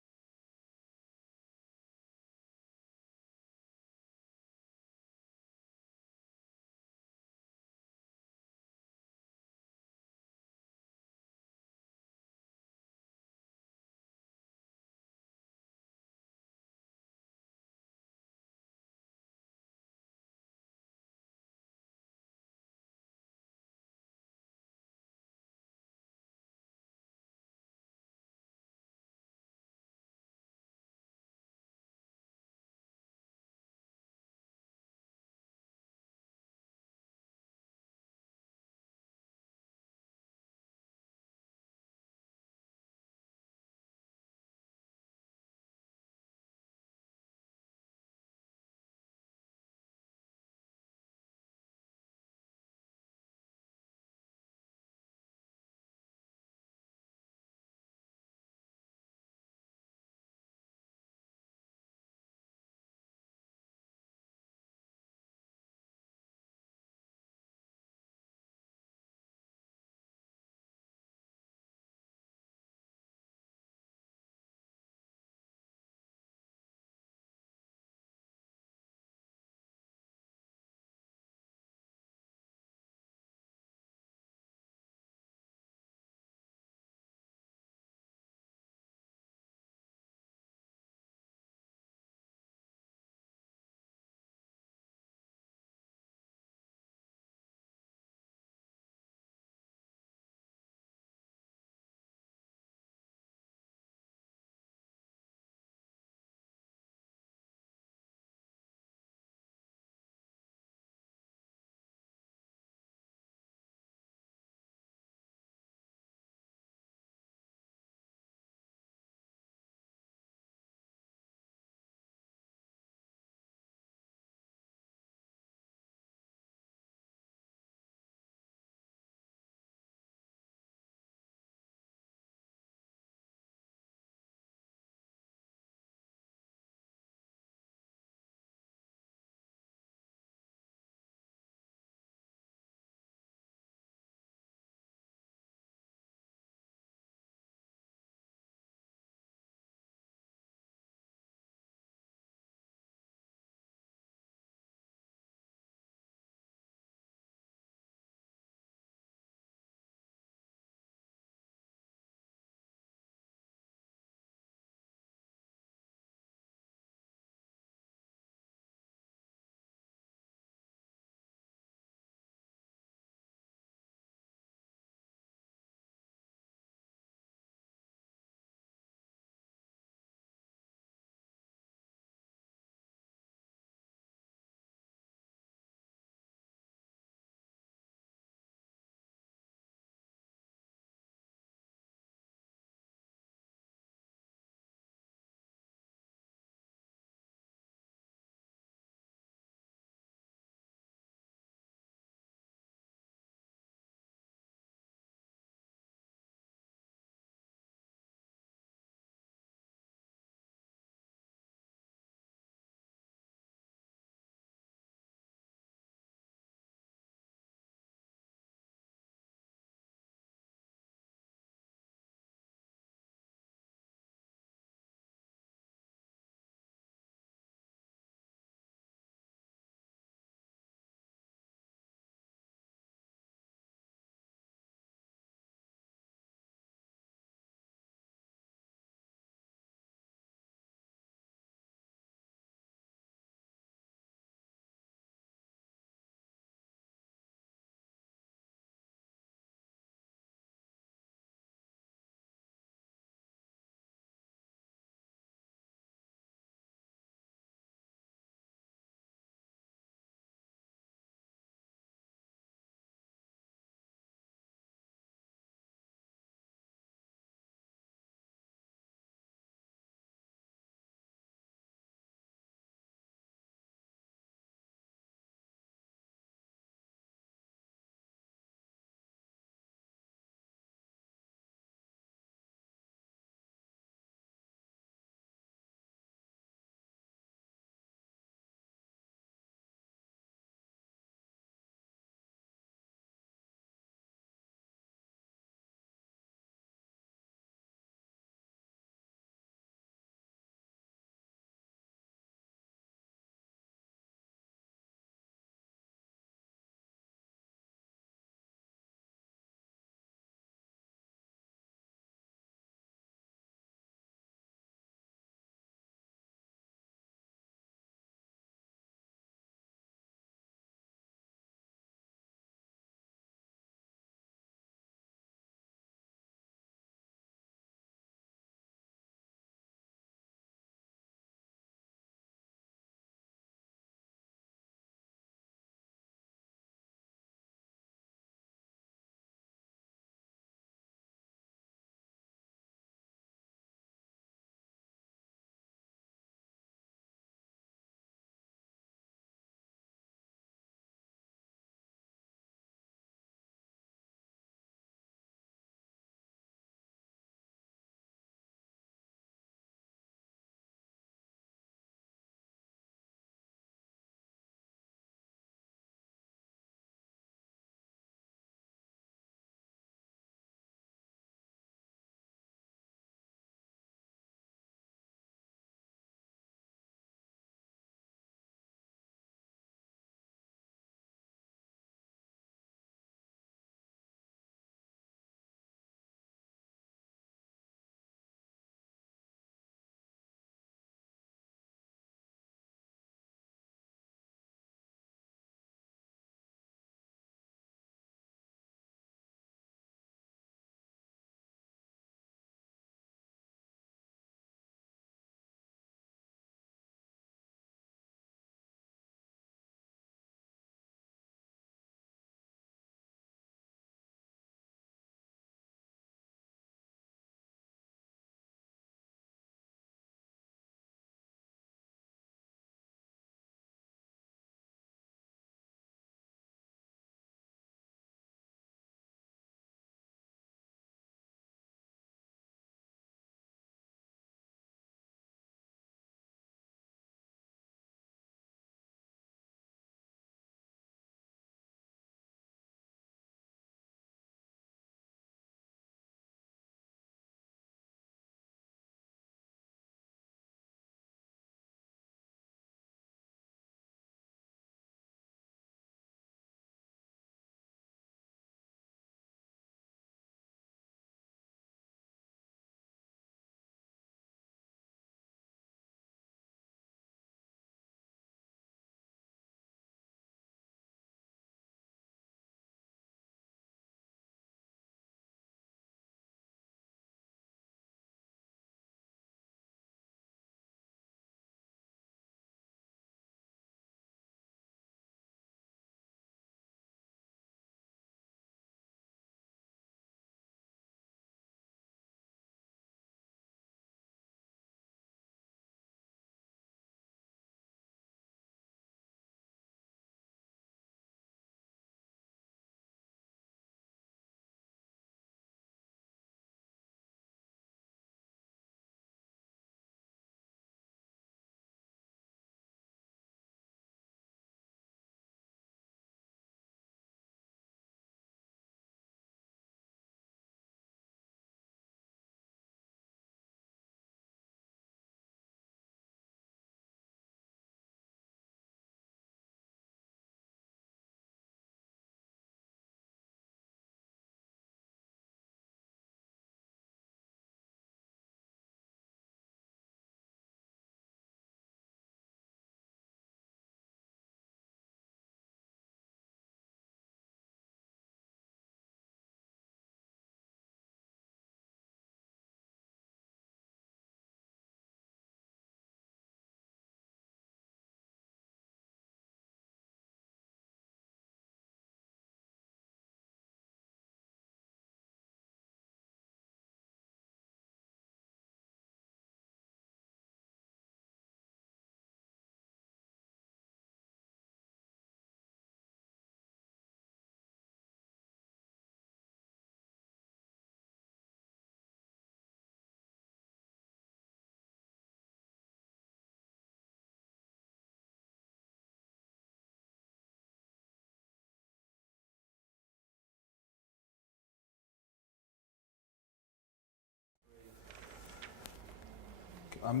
And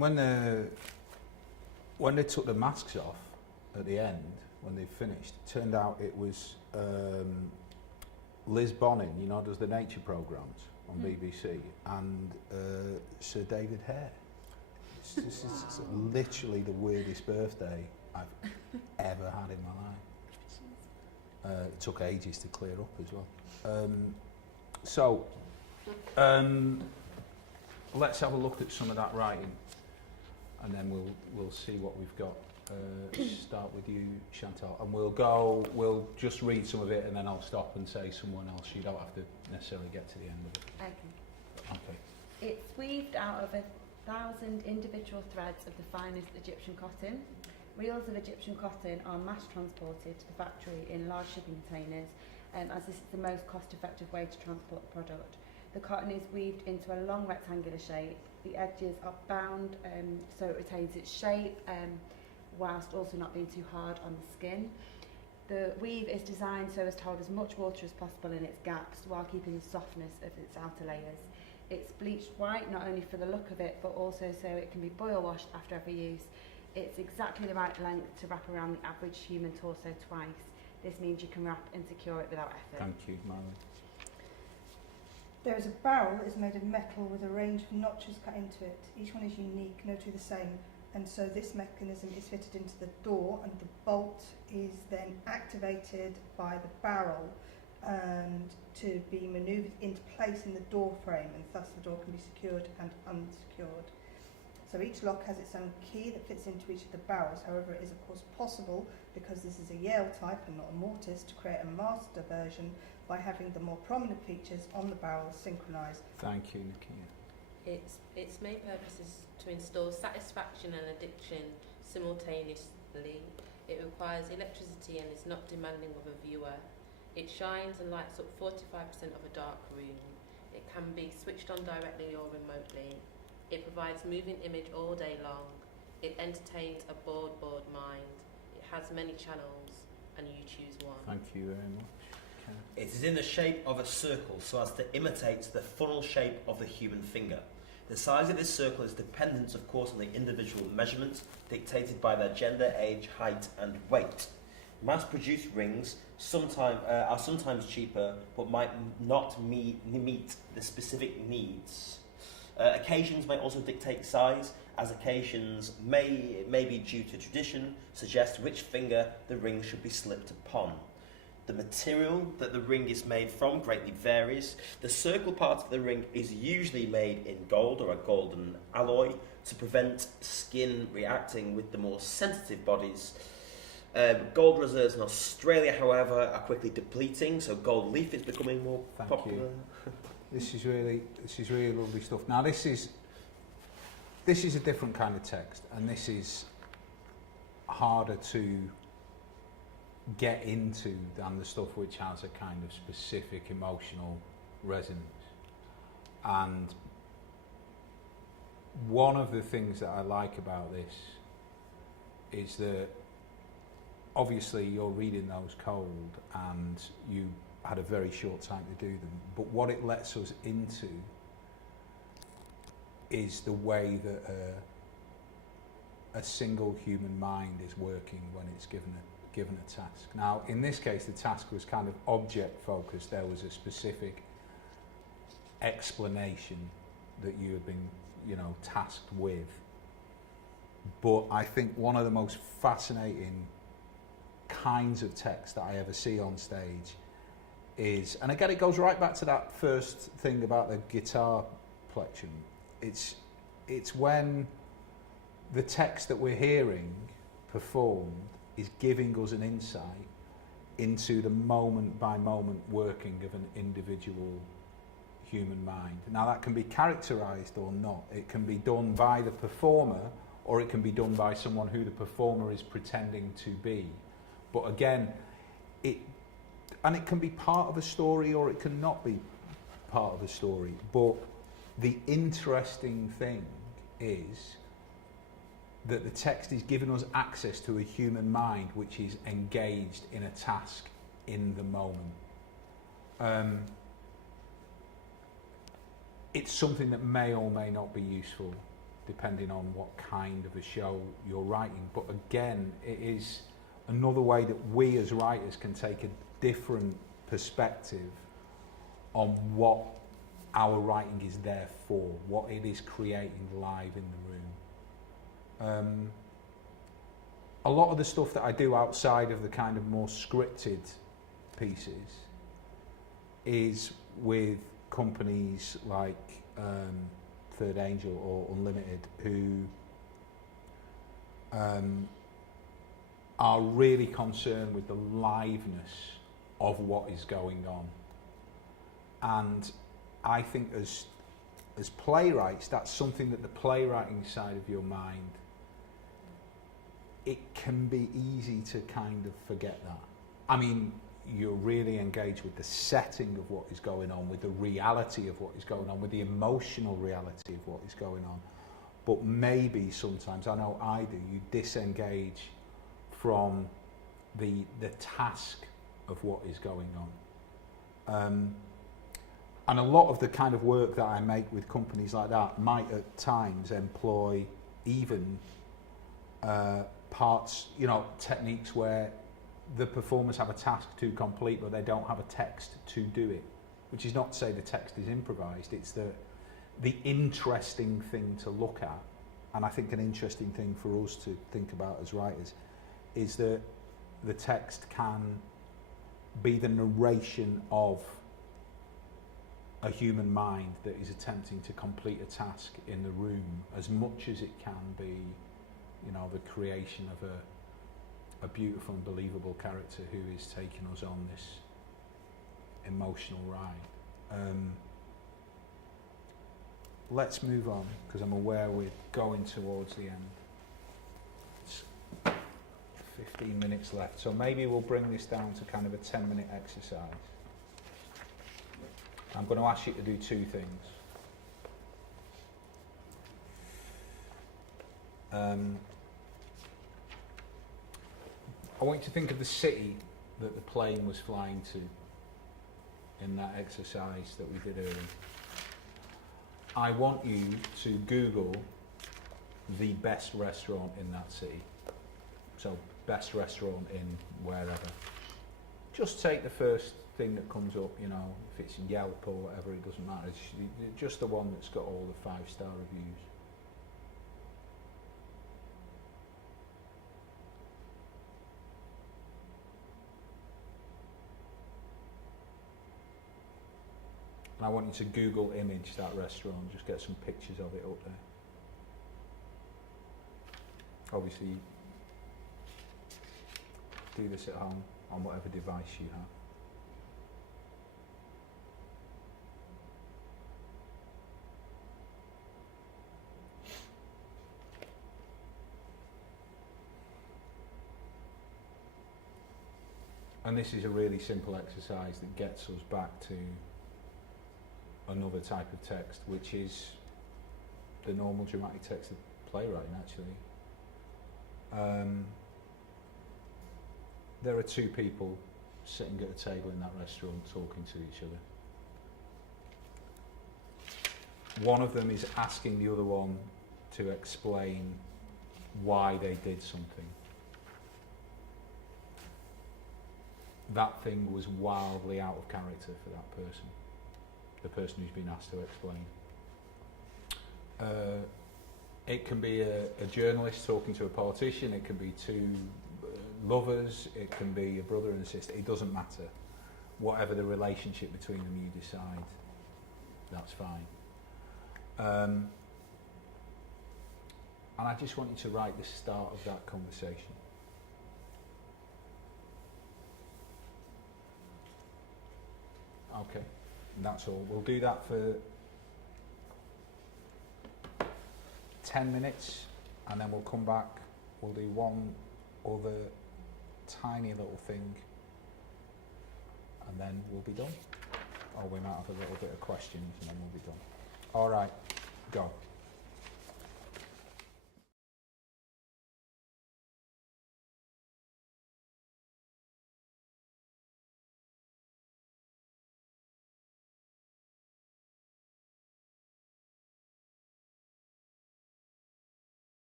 when they took the masks off at the end, when they finished, it turned out it was Liz Bonin, you know, does the nature programmes on BBC, and Sir David Hare. It's literally the weirdest birthday I've ever had in my life. It took ages to clear up as well. So, let's have a look at some of that writing, and then we'll see what we've got. Start with you, Chantal, and we'll just read some of it, and then I'll stop and say someone else. You don't have to necessarily get to the end of it. Okay. It's weaved out of 1,000 individual threads of the finest Egyptian cotton. Reels of Egyptian cotton are mass transported to the factory in large shipping containers, as this is the most cost-effective way to transport the product. The cotton is weaved into a long rectangular shape. The edges are bound so it retains its shape, whilst also not being too hard on the skin. The weave is designed so as to hold as much water as possible in its gaps while keeping the softness of its outer layers. It's bleached white not only for the look of it, but also so it can be boil washed after every use. It's exactly the right length to wrap around the average human torso twice. This means you can wrap and secure it without effort. Thank you, Marlon. There is a barrel that is made of metal with a range of notches cut into it. Each one is unique, no two the same, and so this mechanism is fitted into the door, and the bolt is then activated by the barrel and to be manoeuvred into place in the door frame, and thus the door can be secured and unsecured. So each lock has its own key that fits into each of the barrels. However, it is of course possible, because this is a Yale type and not a mortise, to create a master version by having the more prominent features on the barrels synchronised. Thank you, Nakia. Its main purpose is to install satisfaction and addiction simultaneously. It requires electricity and is not demanding of a viewer. It shines and lights up 45% of a dark room. It can be switched on directly or remotely. It provides moving image all day long. It entertains a bored mind. It has many channels, and you choose one. Thank you very much. It is in the shape of a circle so as to imitate the funnel shape of the human finger. The size of this circle is dependent, of course, on the individual measurements dictated by their gender, age, height and weight. Mass-produced rings are sometimes cheaper but might not meet the specific needs. Occasions may also dictate size, as occasions may be due to tradition, suggest which finger the ring should be slipped upon. The material that the ring is made from greatly varies. The circle part of the ring is usually made in gold or a golden alloy to prevent skin reacting with the more sensitive bodies. Gold reserves in Australia, however, are quickly depleting, so gold leaf is becoming more popular. This is really lovely stuff. Now this is a different kind of text, and this is harder to get into than the stuff which has a kind of specific emotional resonance. And one of the things that I like about this is that obviously you're reading those cold and you had a very short time to do them, but what it lets us into is the way that a single human mind is working when it's given a task. Now, in this case, the task was kind of object focused. There was a specific explanation that you had been, tasked with. But I think one of the most fascinating kinds of text that I ever see on stage is, and again, it goes right back to that first thing about the guitar plection. It's when the text that we're hearing performed is giving us an insight into the moment by moment working of an individual human mind. Now that can be characterised or not. It can be done by the performer, or it can be done by someone who the performer is pretending to be. But again, it can be part of a story, or it can not be part of a story. But the interesting thing is that the text is giving us access to a human mind which is engaged in a task in the moment. It's something that may or may not be useful depending on what kind of a show you're writing. But again, it is another way that we as writers can take a different perspective on what our writing is there for, what it is creating live in the room. A lot of the stuff that I do outside of the kind of more scripted pieces is with companies like Third Angel or Unlimited, who are really concerned with the liveness of what is going on. And I think as playwrights, that's something that the playwriting side of your mind, it can be easy to kind of forget that. I mean, you're really engaged with the setting of what is going on, with the reality of what is going on, with the emotional reality of what is going on. But maybe sometimes, I know I do, you disengage from the task of what is going on. And a lot of the kind of work that I make with companies like that might at times employ even parts, techniques where the performers have a task to complete, but they don't have a text to do it. Which is not to say the text is improvised, it's the interesting thing to look at, and I think an interesting thing for us to think about as writers, is that the text can be the narration of a human mind that is attempting to complete a task in the room, as much as it can be, the creation of a beautiful and believable character who is taking us on this emotional ride. Let's move on, because I'm aware we're going towards the end. It's 15 minutes left, so maybe we'll bring this down to kind of a 10-minute exercise. I'm going to ask you to do two things. I want you to think of the city that the plane was flying to in that exercise that we did earlier. I want you to Google the best restaurant in that city. So, best restaurant in wherever. Just take the first thing that comes up, if it's Yelp or whatever, it doesn't matter. It's just the one that's got all the 5-star reviews. And I want you to Google image that restaurant, just get some pictures of it up there. Obviously, do this at home on whatever device you have. And this is a really simple exercise that gets us back to another type of text, which is the normal dramatic text of playwriting, actually. There are two people sitting at a table in that restaurant talking to each other. One of them is asking the other one to explain why they did something. That thing was wildly out of character for that person, the person who's been asked to explain. It can be a journalist talking to a politician, it can be two lovers, it can be a brother and a sister, it doesn't matter. Whatever the relationship between them you decide, that's fine. And I just want you to write the start of that conversation. Okay, and that's all. We'll do that for 10 minutes and then we'll come back. We'll do one other tiny little thing and then we'll be done. Or we might have a little bit of questions and then we'll be done. All right, go.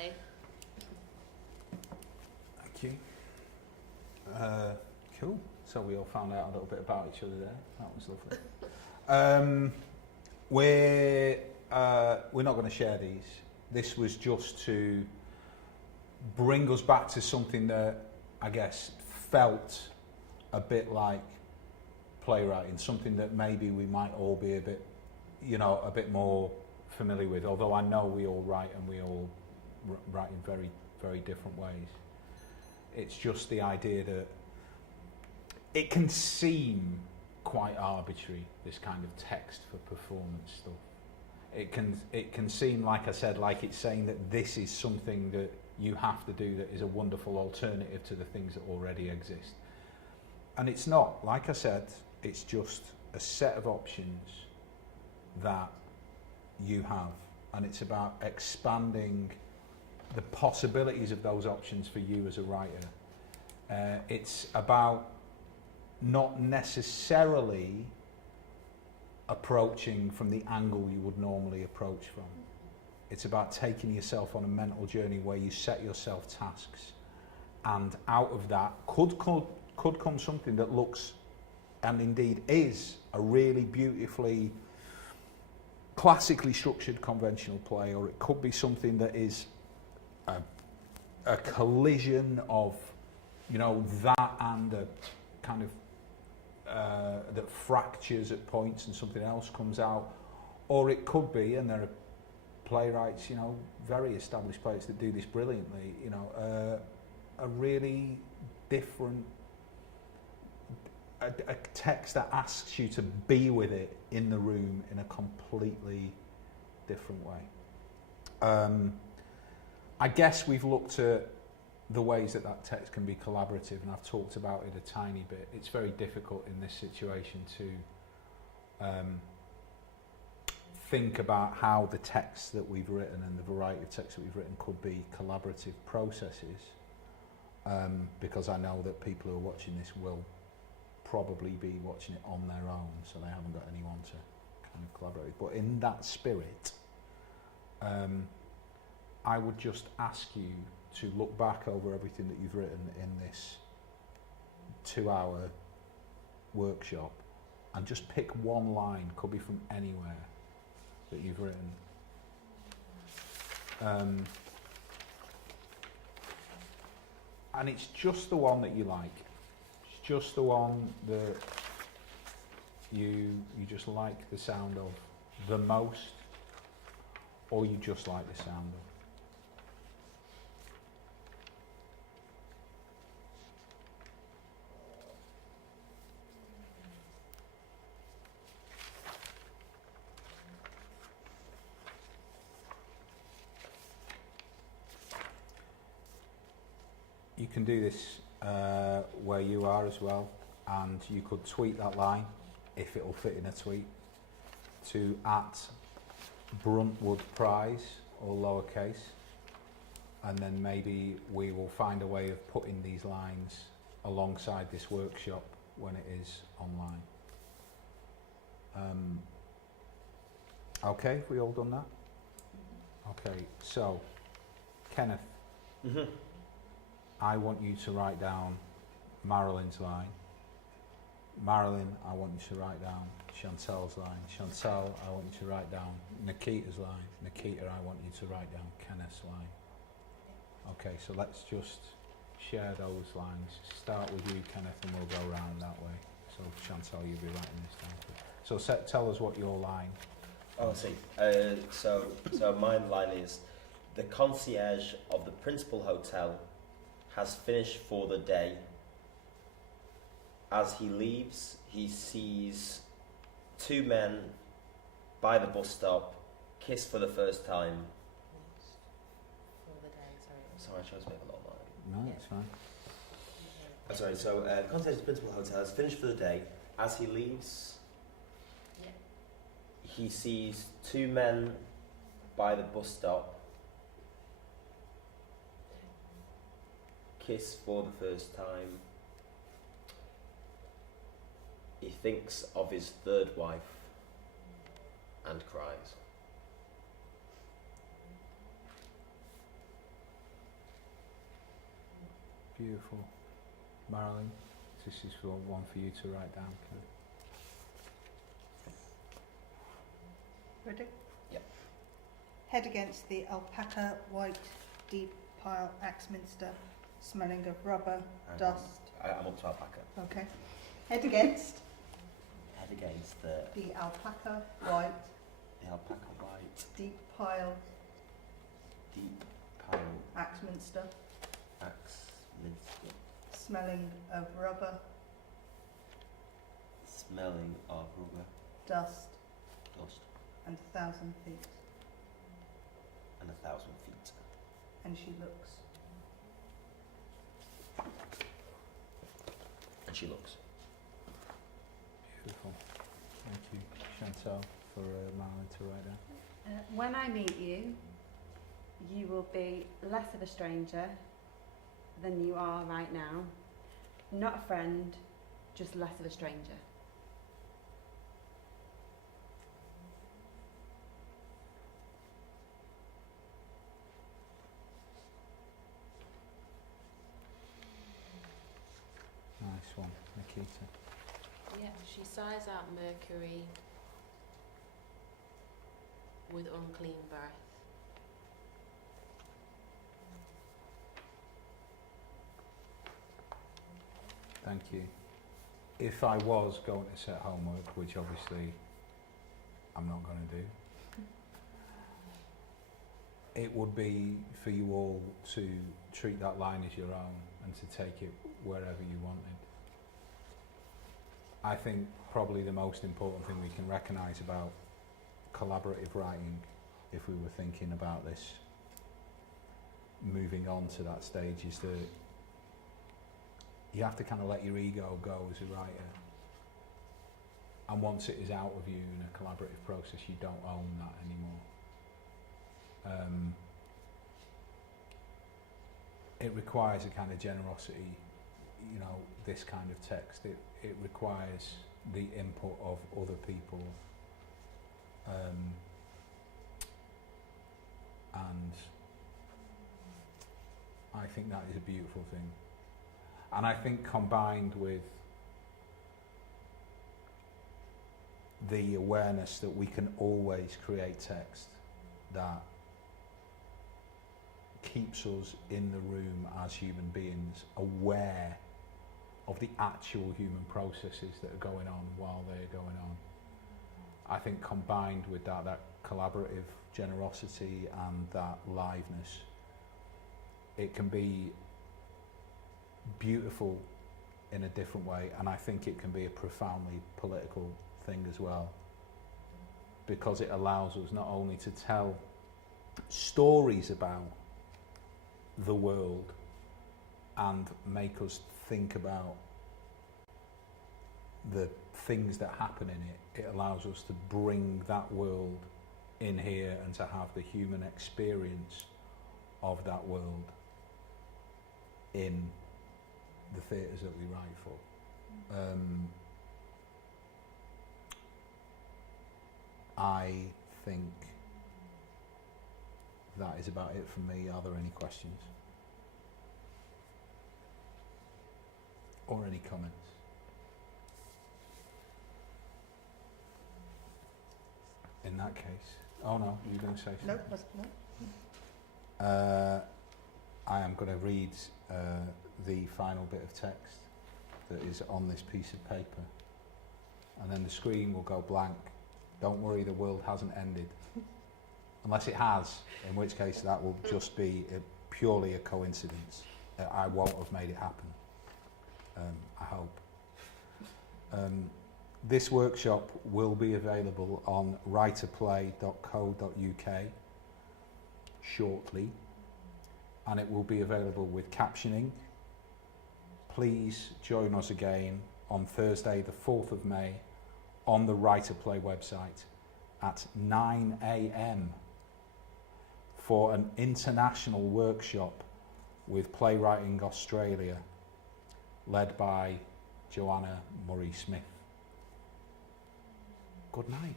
play. Thank you. Cool. So we all found out a little bit about each other there. That was lovely. We're not going to share these. This was just to bring us back to something that I guess felt a bit like playwriting, something that maybe we might all be a bit more familiar with. Although I know we all write and we all write in very, very different ways. It's just the idea that it can seem quite arbitrary, this kind of text for performance stuff. It can seem, like I said, like it's saying that this is something that you have to do that is a wonderful alternative to the things that already exist. And it's not. Like I said, it's just a set of options that you have, and it's about expanding the possibilities of those options for you as a writer. It's about not necessarily approaching from the angle you would normally approach from. It's about taking yourself on a mental journey where you set yourself tasks, and out of that could come something that looks, and indeed is, a really beautifully classically structured conventional play, or it could be something that is a collision of, that and a kind of that fractures at points and something else comes out. Or it could be, and there are playwrights, very established playwrights that do this brilliantly, a really different, a text that asks you to be with it in the room in a completely different way. I guess we've looked at the ways that text can be collaborative, and I've talked about it a tiny bit. It's very difficult in this situation to think about how the text that we've written and the variety of texts that we've written could be collaborative processes, because I know that people who are watching this will probably be watching it on their own, so they haven't got anyone to kind of collaborate with. But in that spirit, I would just ask you to look back over everything that you've written in this 2-hour workshop and just pick one line, could be from anywhere, that you've written. And it's just the one that you like. It's just the one that you just like the sound of the most, or you just like the sound of. You can do this where you are as well, and you could tweet that line, if it'll fit in a tweet, to @Bruntwood Prize, or lowercase, and then maybe we will find a way of putting these lines alongside this workshop when it is online. Okay, have we all done that? Okay, so Kenneth, I want you to write down Marilyn's line. Marilyn, I want you to write down Chantal's line. Chantal, I want you to write down Nikita's line. Nikita, I want you to write down Kenneth's line. Okay, so let's just share those lines. Start with you, Kenneth, and we'll go around that way. So Chantal, you'll be writing this down. So tell us what your line. Oh, I see. So my line is: the concierge of the principal hotel has finished for the day. As he leaves, he sees two men by the bus stop kiss for the first time. For the day, Sorry, I chose a bit of a long line. No, it's fine. Sorry, so concierge of the principal hotel has finished for the day. As he leaves, he sees two men by the bus stop kiss for the first time. He thinks of his third wife and cries. Beautiful. Marilyn, this is one for you to write down. Ready? Yep. Head against the alpaca, white, deep pile, Axminster, smelling of rubber, dust. I'm up to alpaca. Okay. Head against Head against the alpaca, white, alpaca white, deep pile, deep pile, Axminster, Axminster, smelling of rubber, smelling of rubber, dust, dust, and 1,000 feet. and 1,000 feet. And she looks. And she looks. Beautiful. Thank you, Chantal, for Marilyn to write down. When I meet you, you will be less of a stranger than you are right now. Not a friend, just less of a stranger. Nice one, Nikita. Yeah, she sighs out Mercury with unclean breath. Thank you. If I was going to set homework, which obviously I'm not going to do, it would be for you all to treat that line as your own and to take it wherever you wanted. I think probably the most important thing we can recognise about collaborative writing, if we were thinking about this moving on to that stage, is that you have to kind of let your ego go as a writer, and once it is out of you in a collaborative process, you don't own that anymore. It requires a kind of generosity, you know, this kind of text. It requires the input of other people, and I think that is a beautiful thing. And I think combined with the awareness that we can always create text that keeps us in the room as human beings, aware of the actual human processes that are going on while they're going on. I think combined with that collaborative generosity and that liveness, it can be beautiful in a different way, and I think it can be a profoundly political thing as well, because it allows us not only to tell stories about the world and make us think about the things that happen in it, it allows us to bring that world in here and to have the human experience of that world in the theatres that we write for. I think that is about it from me. Are there any questions? Or any comments? In that case, oh no, you were going to say something? No. I am going to read the final bit of text that is on this piece of paper, and then the screen will go blank. Don't worry, the world hasn't ended. Unless it has, in which case that will just be purely a coincidence. I won't have made it happen, I hope. This workshop will be available on writerplay.co.uk shortly, and it will be available with captioning. Please join us again on Thursday the 4th of May on the Writer Play website at 9 a.m. for an international workshop with Playwriting Australia, led by Joanna Murray-Smith. Good night.